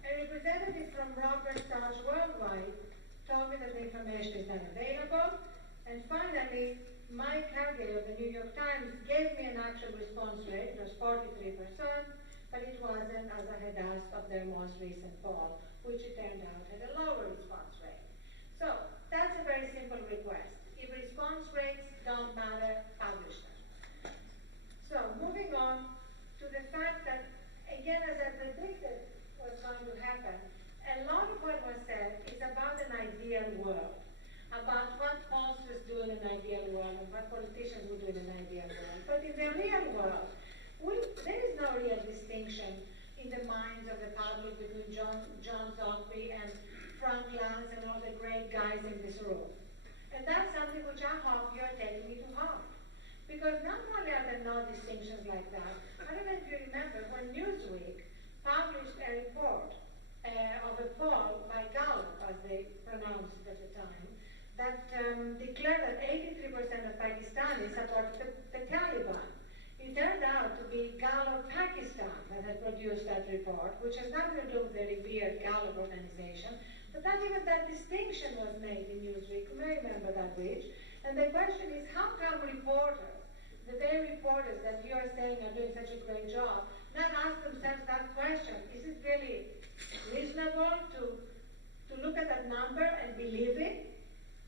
A representative from Robert Starch Worldwide told me that the information is not available. And finally, Mike Hargay of the New York Times gave me an actual response rate. It was 43%, but it wasn't, as I had asked, of their most recent poll, which it turned out had a lower response rate. So that's a very simple request. If response rates don't matter, publish them. So moving on to the fact that, again, as I predicted what's going to happen, a lot of what was said is about an ideal world, about what pollsters do in an ideal world and what politicians would do in an ideal world. But in the real world, there is no real distinction in the minds of the public between John Zogby and Frank Lance and all the great guys in this room. And that's something which I hope you are taking me to heart. Because not only are there no distinctions like that, I don't know if you remember when Newsweek published a report of a poll by Gallup, as they pronounced it at the time, that declared that 83% of Pakistanis supported the Taliban. It turned out to be Gallup Pakistan that had produced that report, which has nothing to do with the revered Gallup organization, but not even that distinction was made in Newsweek. You may remember that, Rich. And the question is, how come reporters, the very reporters that you are saying are doing such a great job, not ask themselves that question? Is it really reasonable to look at that number and believe it?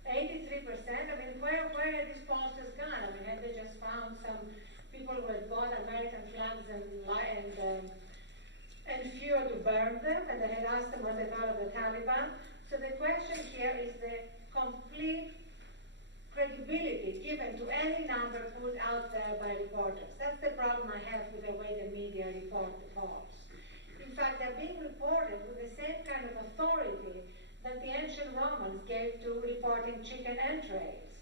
83%? I mean, where are these pollsters gone? I mean, have they just found some people who had bought American flags and fewer to burn them, and they had asked them what they thought of the Taliban? So the question here is the complete credibility given to any number put out there by reporters. That's the problem I have with the way the media report the polls. In fact, they're being reported with the same kind of authority that the ancient Romans gave to reporting chicken entrails.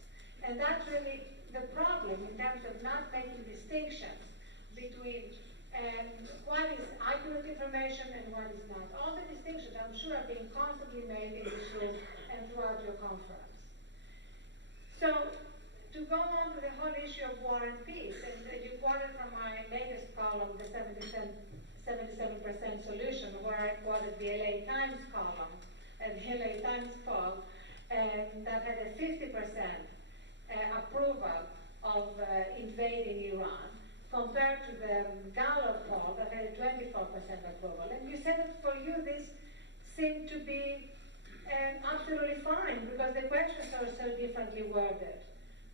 And that's really the problem in terms of not making distinctions between what is accurate information and what is not. All the distinctions, I'm sure, are being constantly made in this room and throughout your conference. So, to go on to the whole issue of war and peace, and you quoted from my latest column, the 77% solution, where I quoted the LA Times column, and the LA Times poll, that had a 50% approval of invading Iran, compared to the Gallup poll that had a 24% approval. And you said that for you this seemed to be absolutely fine because the questions are so differently worded.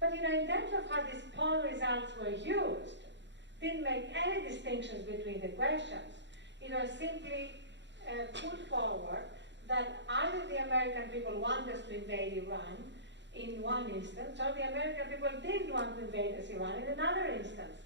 But in terms of how these poll results were used, didn't make any distinctions between the questions. It was simply put forward that either the American people want us to invade Iran in one instance, or the American people didn't want to invade us Iran in another instance.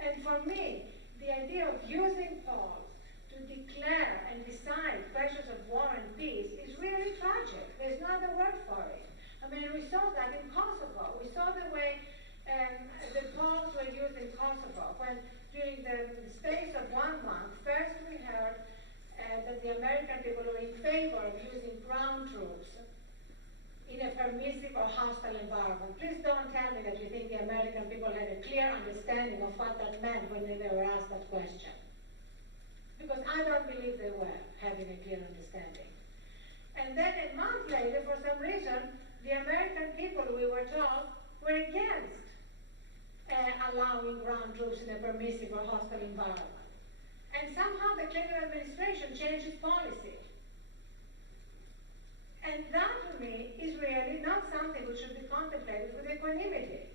And for me, the idea of using polls to declare and decide questions of war and peace is really tragic. There's no other word for it. I mean, we saw that in Kosovo. We saw the way The polls were used in Kosovo when, during the space of 1 month, first we heard that the American people were in favor of using ground troops in a permissive or hostile environment. Please don't tell me that you think the American people had a clear understanding of what that meant when they were asked that question. Because I don't believe they were having a clear understanding. And then a month later, for some reason, the American people, we were told, were against allowing ground troops in a permissive or hostile environment. And somehow the Clinton administration changed its policy. And that, to me, is really not something which should be contemplated with equanimity.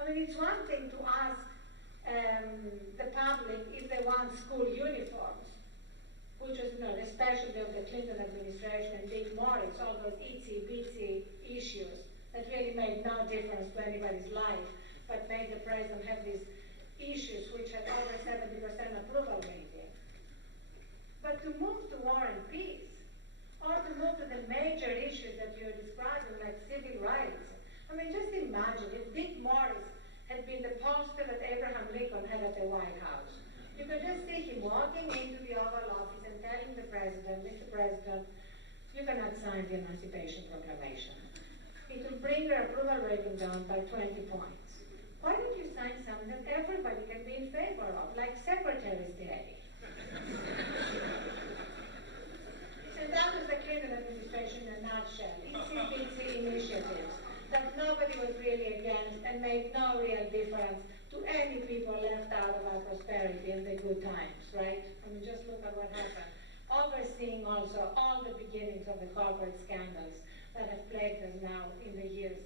I mean, it's one thing to ask the public if they want school uniforms, which was, the specialty of the Clinton administration and Dick Morris, all those itsy-bitsy issues that really made no difference to anybody's life, but made the president have these issues which had over 70% approval rating. But to move to war and peace, or to move to the major issues that you're describing, like civil rights. I mean, just imagine if Dick Morris had been the poster that Abraham Lincoln had at the White House. You could just see him walking into the Oval Office and telling the president, Mr. President, you cannot sign the Emancipation Proclamation. It will bring your approval rating down by 20 points. Why don't you sign something that everybody can be in favor of, like Secretary's Day? And that was the Clinton administration in a nutshell. Itsy-bitsy initiatives that nobody was really against and made no real difference to any people left out of our prosperity and the good times, right? I mean, just look at what happened. Overseeing also all the beginnings of the corporate scandals that have plagued us now in the years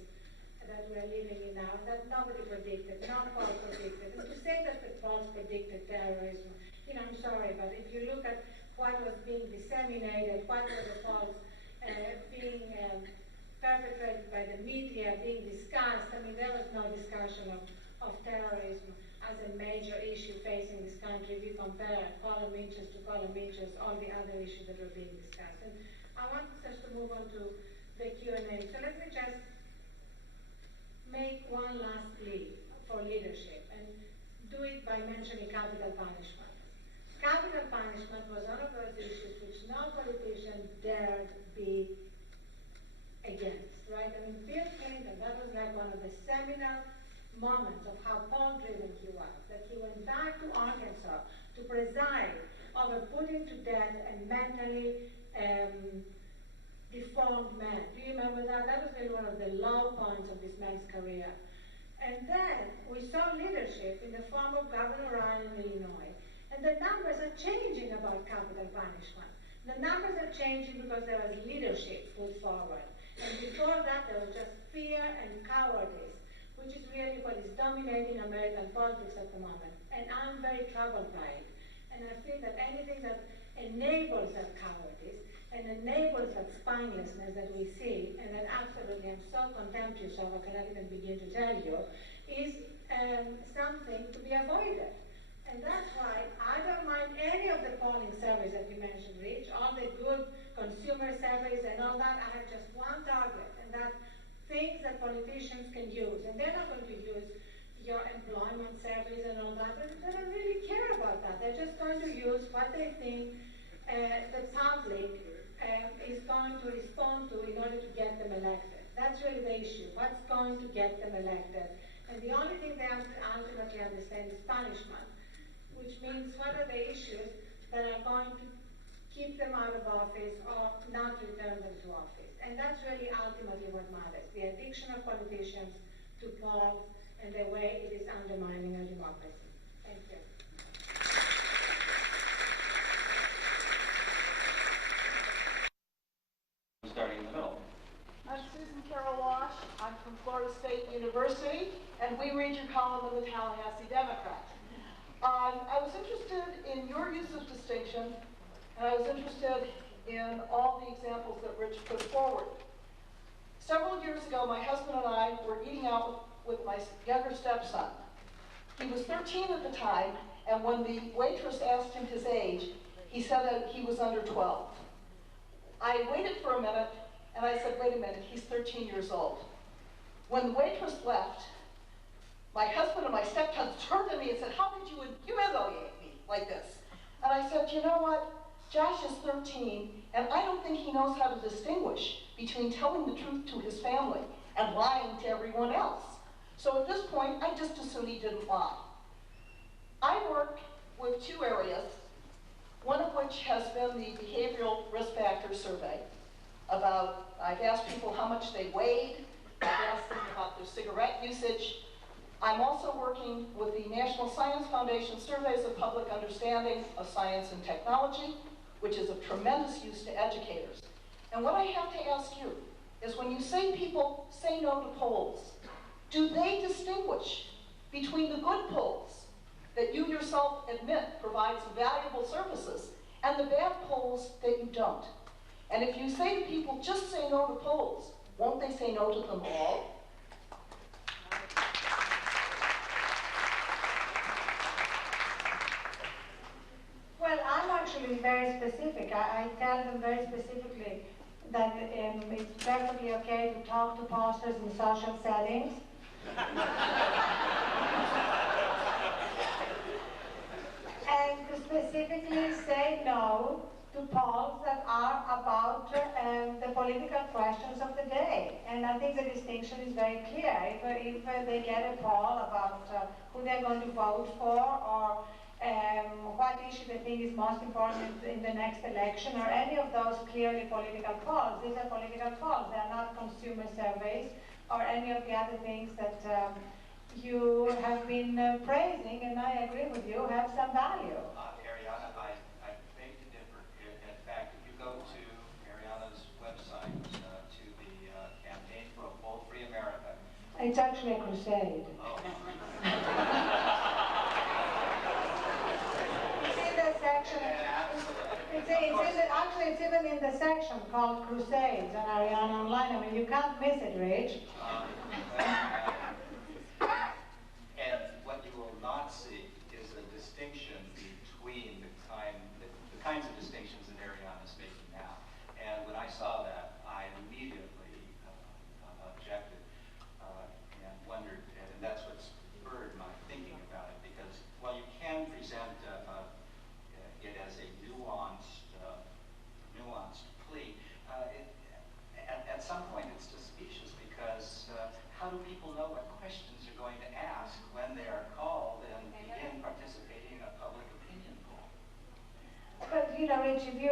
that we're living in now, that nobody predicted, no poll predicted. And to say that the polls predicted terrorism, I'm sorry, but if you look at what was being disseminated, what were the polls being perpetrated by the media, being discussed, I mean, there was no discussion of terrorism as a major issue facing this country. If you compare column inches to column inches, all the other issues that were being discussed. And I want us to move on to the Q&A. So let me just make one last plea for leadership, and do it by mentioning capital punishment. Capital punishment was one of those issues which no politician dared be against, right? I mean, Bill Clinton, that was like one of the seminal moments of how poll-driven he was, that he went back to Arkansas to preside over putting to death a mentally deformed man. Do you remember that? That was really one of the low points of this man's career. And then we saw leadership in the form of Governor Ryan in Illinois. And the numbers are changing about capital punishment. The numbers are changing because there was leadership put forward. And before that, there was just fear and cowardice, which is really what is dominating American politics at the moment. And I'm very troubled by it. And I feel that anything that enables that cowardice and enables that spinelessness that we see, and that absolutely I'm so contemptuous of, I cannot even begin to tell you, is something to be avoided. And that's why I don't mind any of the polling surveys that you mentioned, Rich, all the good consumer surveys and all that. I have just one target, and that's things that politicians can use. And they're not going to use your employment surveys and all that. They don't really care about that. They're just going to use what they think the public is going to respond to in order to get them elected. That's really the issue. What's going to get them elected? And the only thing they ultimately understand is punishment, which means what are the issues that are going to keep them out of office or not return them to office. And that's really ultimately what matters, the addiction of politicians to polls and the way it is undermining our democracy. Thank you. Starting in the middle. I'm Susan Carol Walsh. I'm from Florida State University, and we read your column in the Tallahassee Democrat. I was interested in your use of distinction, and I was interested in all the examples that Rich put forward. Several years ago, my husband and I were eating out with my younger stepson. He was 13 at the time, and when the waitress asked him his age, he said that he was under 12. I waited for a minute, and I said, wait a minute, he's 13 years old. When the waitress left, my husband and my stepson turned to me and said, how could you humiliate me like this? And I said, you know what? Josh is 13, and I don't think he knows how to distinguish between telling the truth to his family and lying to everyone else. So at this point, I just assumed he didn't lie. I work with two areas, one of which has been the behavioral risk factor survey. I've asked people how much they weighed, I've asked them about their cigarette usage. I'm also working with the National Science Foundation Surveys of Public Understanding of Science and Technology, which is of tremendous use to educators. And what I have to ask you is, when you say people say no to polls, do they distinguish between the good polls that you yourself admit provide some valuable services and the bad polls that you don't? And if you say to people, just say no to polls, won't they say no to them all? Well, I'm actually very specific. I tell them very specifically that it's perfectly okay to talk to pastors in social settings. And to specifically say no to polls that are about the political questions of the day. And I think the distinction is very clear. If they get a poll about who they're going to vote for, or what issue they think is most important in the next election, or any of those clearly political polls, these are political polls. They are not consumer surveys or any of the other things that you have been praising, and I agree with you, have some value. Arianna, I beg to differ. In fact, if you go to Arianna's website, to the campaign for a Poll-Free America. It's actually a crusade. Oh. Actually, it's even in the section called Crusades on Arianna Online. I mean, you can't miss it, Rich. And what you will not see is a distinction between the kinds of distinctions that Arianna is making now. And when I saw that, I immediately objected and wondered, and that's what spurred my thinking about it, because while you can present it as a nuanced plea, at some point it's just specious, because how do people know what questions you're going to ask when they are called and begin participating in a public opinion poll? But you know, Rich, if you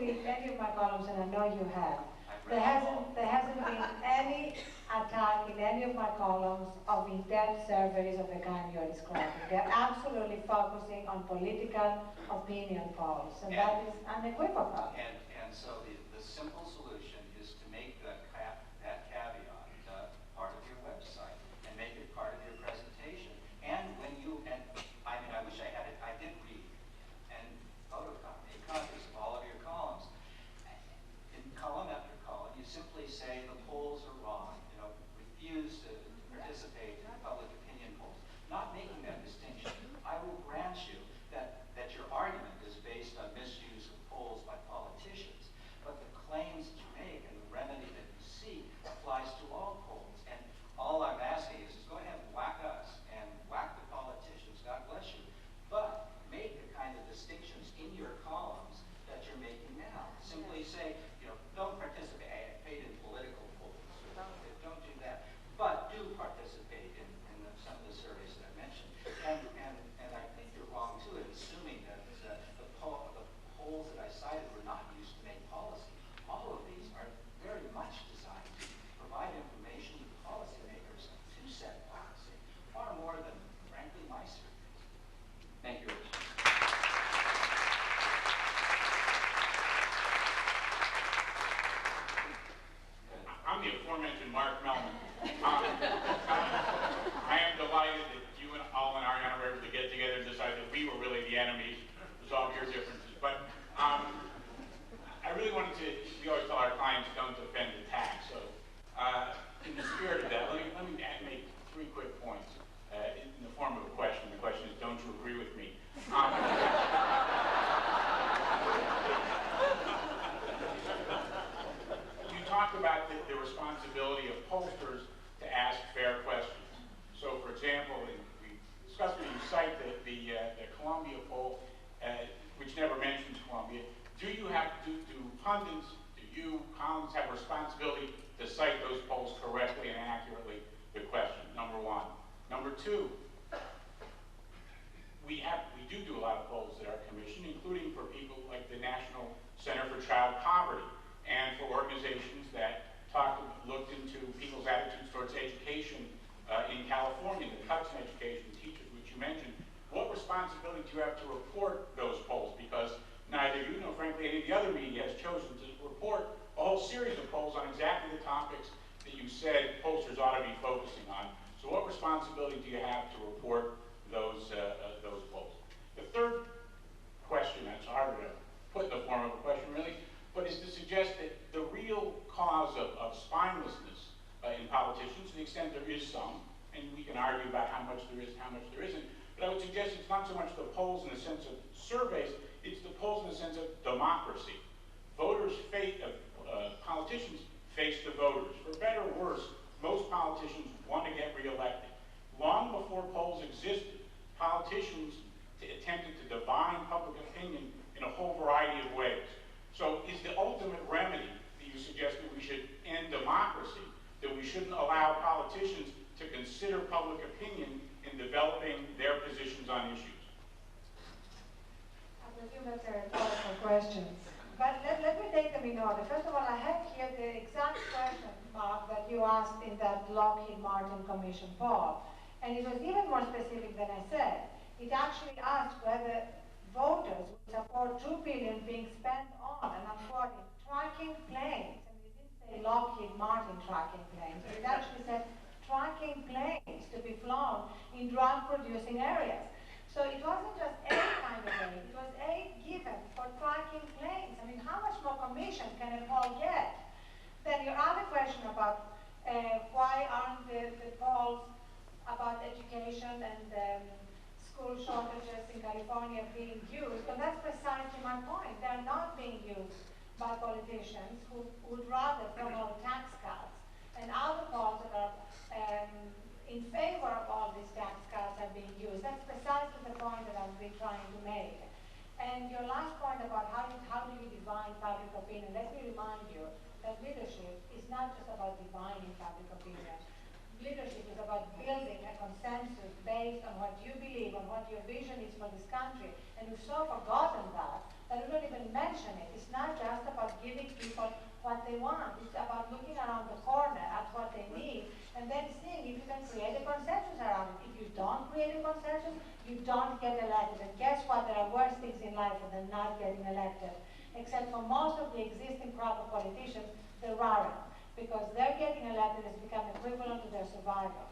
read any of my columns, and I know you have, there hasn't been any attack in any of my columns of in-depth surveys of the kind you're describing. They're absolutely focusing on political opinion polls, and that is unequivocal. And so the simple solution is to make that caveat part of your website and make it part of your presentation. And when I mean, I wish I had it. I did read and photocopy copies of all of your columns. In column after column, you simply say the polls are wrong. Refuse to participate in public opinion polls. Not making that distinction. I will grant you that your argument is based on misuse of polls by politicians, but the claims that you make and the remedy that you seek applies to all polls. And all I'm asking is go ahead and whack us and whack the politicians, God bless you, but make the kind of distinctions in your columns that you're making now. Simply say, don't participate in political polls. Don't do that. But do participate in some of the surveys that I mentioned. And I think you're wrong, too, in assuming that the polls that I cited were not used to make policy. All of these are very much designed to provide information to policymakers to set policy, far more than, frankly, my surveys. Thank you, Rich. I'm the aforementioned Mark Melman. I am delighted that you and all and Arianna were able to get together and decide that we were really the enemies, resolve your differences. But I really wanted to, we always tell our clients don't defend attack. So in the spirit of that, let me make 3 quick points in the form of a question. The question is, don't you agree with me? You talked about the responsibility of pollsters to ask fair questions. So, for example, never mentions Columbia. Do pundits, do you, columnists, have responsibility to cite those polls correctly and accurately? The question, number one. Number two, we do a lot of polls at our commission, including for people like the National Center for Child Poverty, and for organizations that looked into people's attitudes towards education in California, the cuts in education, teachers, which you mentioned. What responsibility do you have to report those polls? Because neither you nor, frankly, any of the other media has chosen to report a whole series of polls on exactly the topics that you said pollsters ought to be focusing on. So what responsibility do you have to report those polls? The third question, that's harder to put in the form of a question really, but is to suggest that the real cause of spinelessness in politicians, to the extent there is some, and we can argue about how much there is and how much there isn't, but I would suggest it's not so much the polls in the sense of surveys, it's the polls in the sense of democracy. Politicians face the voters. For better or worse, most politicians want to get reelected. Long before polls existed, politicians attempted to divine public opinion in a whole variety of ways. So is the ultimate remedy that you suggest that we should end democracy, that we shouldn't allow politicians to consider public opinion in developing their positions on issues? I presume that's a rhetorical questions. But let me take them in order. First of all, I have here the exact question, Mark, that you asked in that Lockheed Martin Commission poll. And it was even more specific than I said. It actually asked whether voters would support $2 billion being spent on, and I'm quoting, tracking planes. And it didn't say Lockheed Martin tracking planes, but it actually said tracking planes to be flown in drug-producing areas. So it wasn't just a kind of aid, it was aid given for tracking planes. I mean, how much more commission can a poll get? Then your other question about why aren't the polls about education and school shortages in California being used? And that's precisely my point. They're not being used by politicians who would rather promote tax cuts. And other polls that are in favor of all these tax cuts are being used. That's precisely the point that I've been trying to make. And your last point about how do you divine public opinion, let me remind you that leadership is not just about divining public opinion. Leadership is about building a consensus based on what you believe, on what your vision is for this country. And we've so forgotten that we don't even mention it. It's not just about giving people what they want. It's about looking around the corner at what they need and then seeing if you can create a consensus around it. If you don't create a consensus, you don't get elected. And guess what? There are worse things in life than not getting elected. Except for most of the existing crop of politicians, there aren't. Because their getting elected has become equivalent to their survival.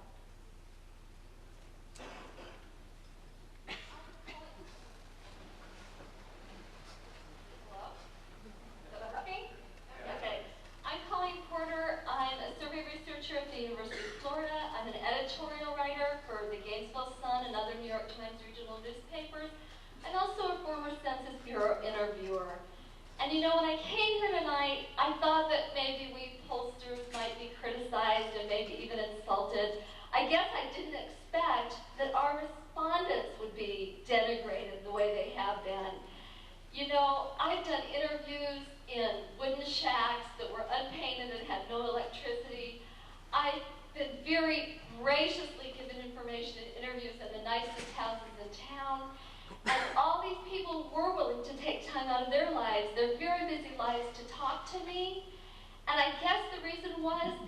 At the University of Florida. I'm an editorial writer for the Gainesville Sun and other New York Times regional newspapers, and also a former Census Bureau interviewer. And you know, when I came here tonight, I thought that maybe we pollsters might be criticized and maybe even insulted. I guess I didn't expect that our respondents would be denigrated the way they have been. You know, I've done interviews in wooden shacks that were unpainted and had no electricity. I've been very graciously given information in interviews in the nicest houses in town. And all these people were willing to take time out of their lives, their very busy lives, to talk to me. And I guess the reason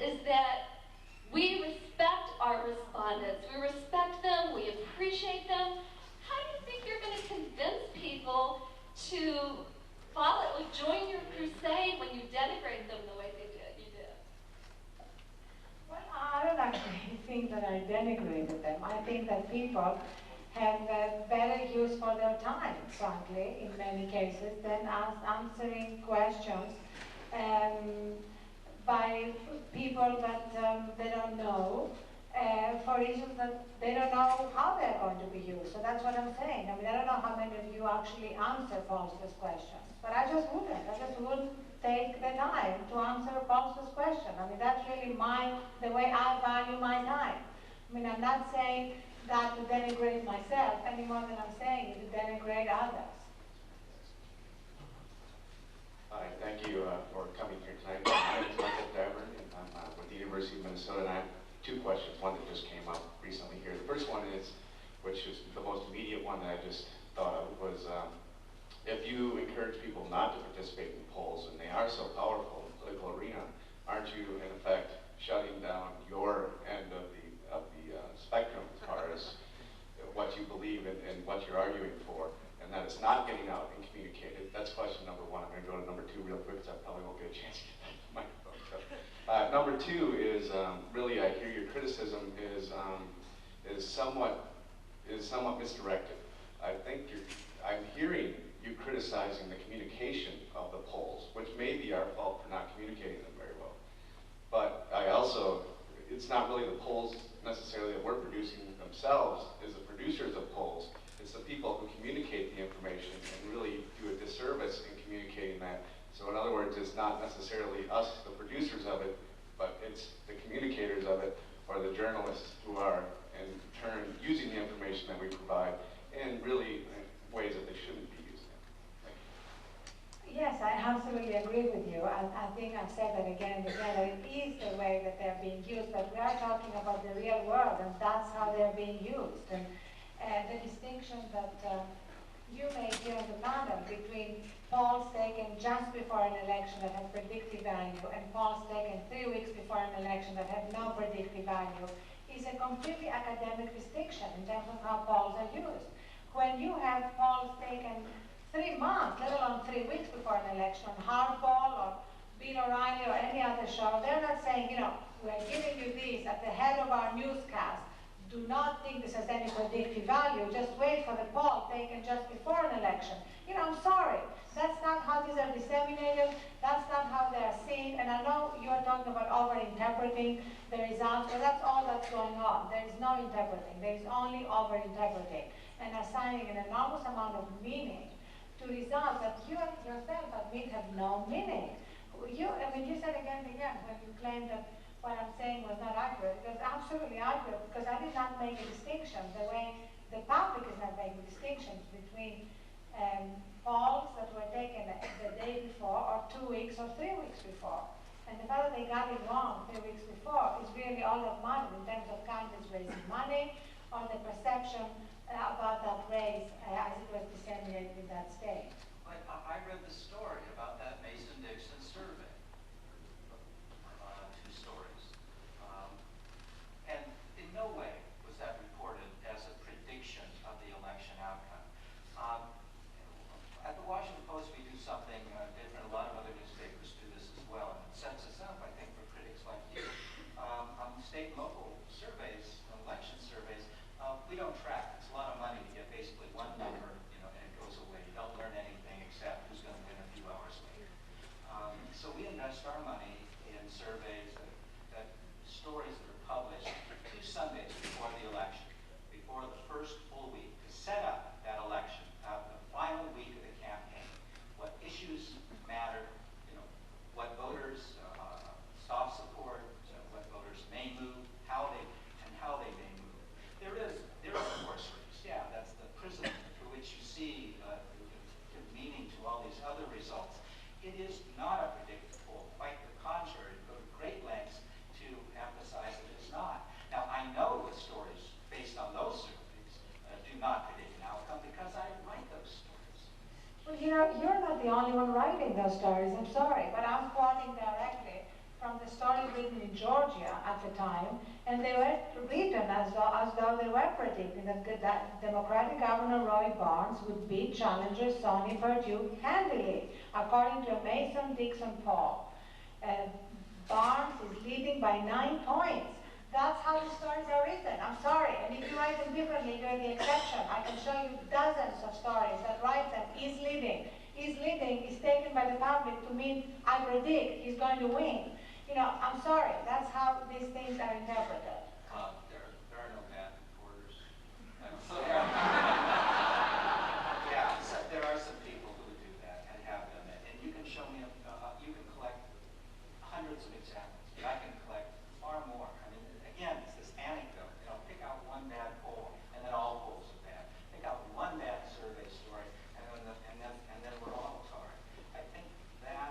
is that we respect our respondents. We respect them, we appreciate them. How do you think you're going to convince people to join your crusade when you denigrate them the way you did? Well, I don't actually think that I denigrated them. I think that people have better use for their time, frankly, in many cases, than answering questions by people that they don't know, for reasons that they don't know how they're going to be used. So that's what I'm saying. I mean, I don't know how many of you actually answer pollsters' questions, but I just wouldn't. I just wouldn't take the time to answer a pollster's question. I mean, that's really the way I value my time. I mean, I'm not saying that to denigrate myself any more than I'm saying it to denigrate others. Hi, thank you for coming here tonight. My name is Michael Davern, and I'm with the University of Minnesota, and I have two questions. One that just came up recently here. The first one is, which is the most immediate one that I just thought of, was if you encourage people not to participate in polls, and they are so powerful in the political arena, aren't you, in effect, shutting down your end of the spectrum as far as what you believe and what you're arguing for, and that it's not getting out and communicated? That's question number one. I'm going to go to number two real quick, because I probably won't get a chance to get that microphone. So, number two is really, I hear your criticism is somewhat misdirected. I think I'm hearing you criticizing the communication of the polls, which may be our fault for not communicating them very well. But it's not really the polls necessarily that we're producing themselves as the producers of polls. It's the people who communicate the information and really do a disservice in communicating that. So in other words, it's not necessarily us, the producers of it, but it's the communicators of it, or the journalists who are, in turn, using the information that we provide in really ways that they shouldn't be using it. Thank you. Yes, I absolutely agree with you. I think I've said that again and again, that it is the way that they're being used, but we are talking about the real world, and that's how they're being used. And the distinction that you made here on the panel between polls taken just before an election that have predictive value and polls taken 3 weeks before an election that have no predictive value is a completely academic distinction in terms of how polls are used. When you have polls taken 3 months, let alone 3 weeks before an election, on Hardball or Bill O'Reilly or any other show, they're not saying, we're giving you this at the head of our newscast. Do not think this has any predictive value. Just wait for the poll taken just before an election. I'm sorry. That's not how these are disseminated. That's not how they are seen. And I know you are talking about over-interpreting the results, but that's all that's going on. There is no interpreting. There is only over-interpreting and assigning an enormous amount of meaning to results that you yourself admit have no meaning. You said again and again when you claimed that what I'm saying was not accurate. It was absolutely accurate, because I did not make a distinction the way the public is not making distinctions between polls that were taken the day before, or 2 weeks, or 3 weeks before. And the fact that they got it wrong 3 weeks before is really all that matters in terms of candidates raising money, or the perception about that race as it was disseminated in that state. But I read the story about that Mason-Dixon survey. 2 stories. And in no way was that reported as a prediction of the election outcome. At the Washington Post, we do something different. A lot of other newspapers do this as well, and it sets us up, I think, for critics like you. On state and local surveys, election surveys, we don't track. It's a lot of money to get basically one number, and it goes away. You don't learn anything except who's going to win a few hours later. So we invest our money in surveys stories that are published 2 Sundays before the election, before the first full week, to set up that election, the final week of the campaign. What issues matter, what voters soft support, what voters may move, how they may move. There is a horse race. Yeah, that's the prism through which you see the meaning to all these other results. It is not a predictive poll. Quite the contrary. Go to great lengths to emphasize that it is not. Now, I know the stories based on those surveys do not predict an outcome, because I write those stories. Well, you're not the only one writing those stories, I'm sorry, but I'm quoting directly from the story written in Georgia at the time, and they were written as though they were predicting that Democratic Governor Roy Barnes would beat challenger Sonny Perdue handily, according to a Mason-Dixon poll. Barnes is leading by 9 points. That's how the stories are written. I'm sorry. And if you write them differently, you're the exception. I can show you dozens of stories that write them. Is leading. Is leading is taken by the public to mean, I predict he's going to win. I'm sorry. That's how these things are interpreted. There are no bad reporters. Yeah, so there are some people who do that and have done that. And you can show me, you can collect hundreds of examples, but I can collect far more. I mean, again, it's this anecdote. Pick out one bad poll, and then all polls are bad. Pick out one bad survey story, and then we're all sorry. I think that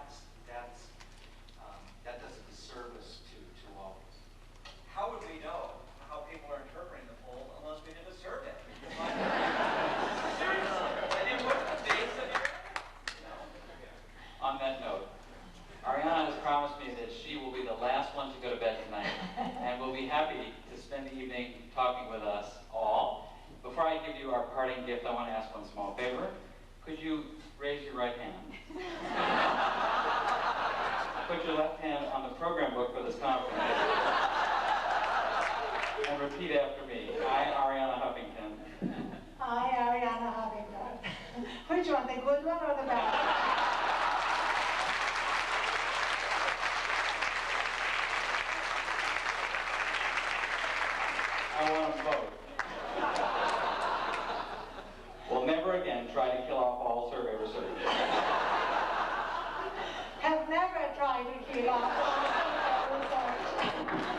talking with us all. Before I give you our parting gift, I want to ask one small favor. Could you raise your right hand? Put your left hand on the program book for this conference. And repeat after me. I, Arianna Huffington. I, Arianna Huffington. Which one, the good one or the bad one? I want them both. We'll never again try to kill off all survey research. Have never tried to kill off all survey research.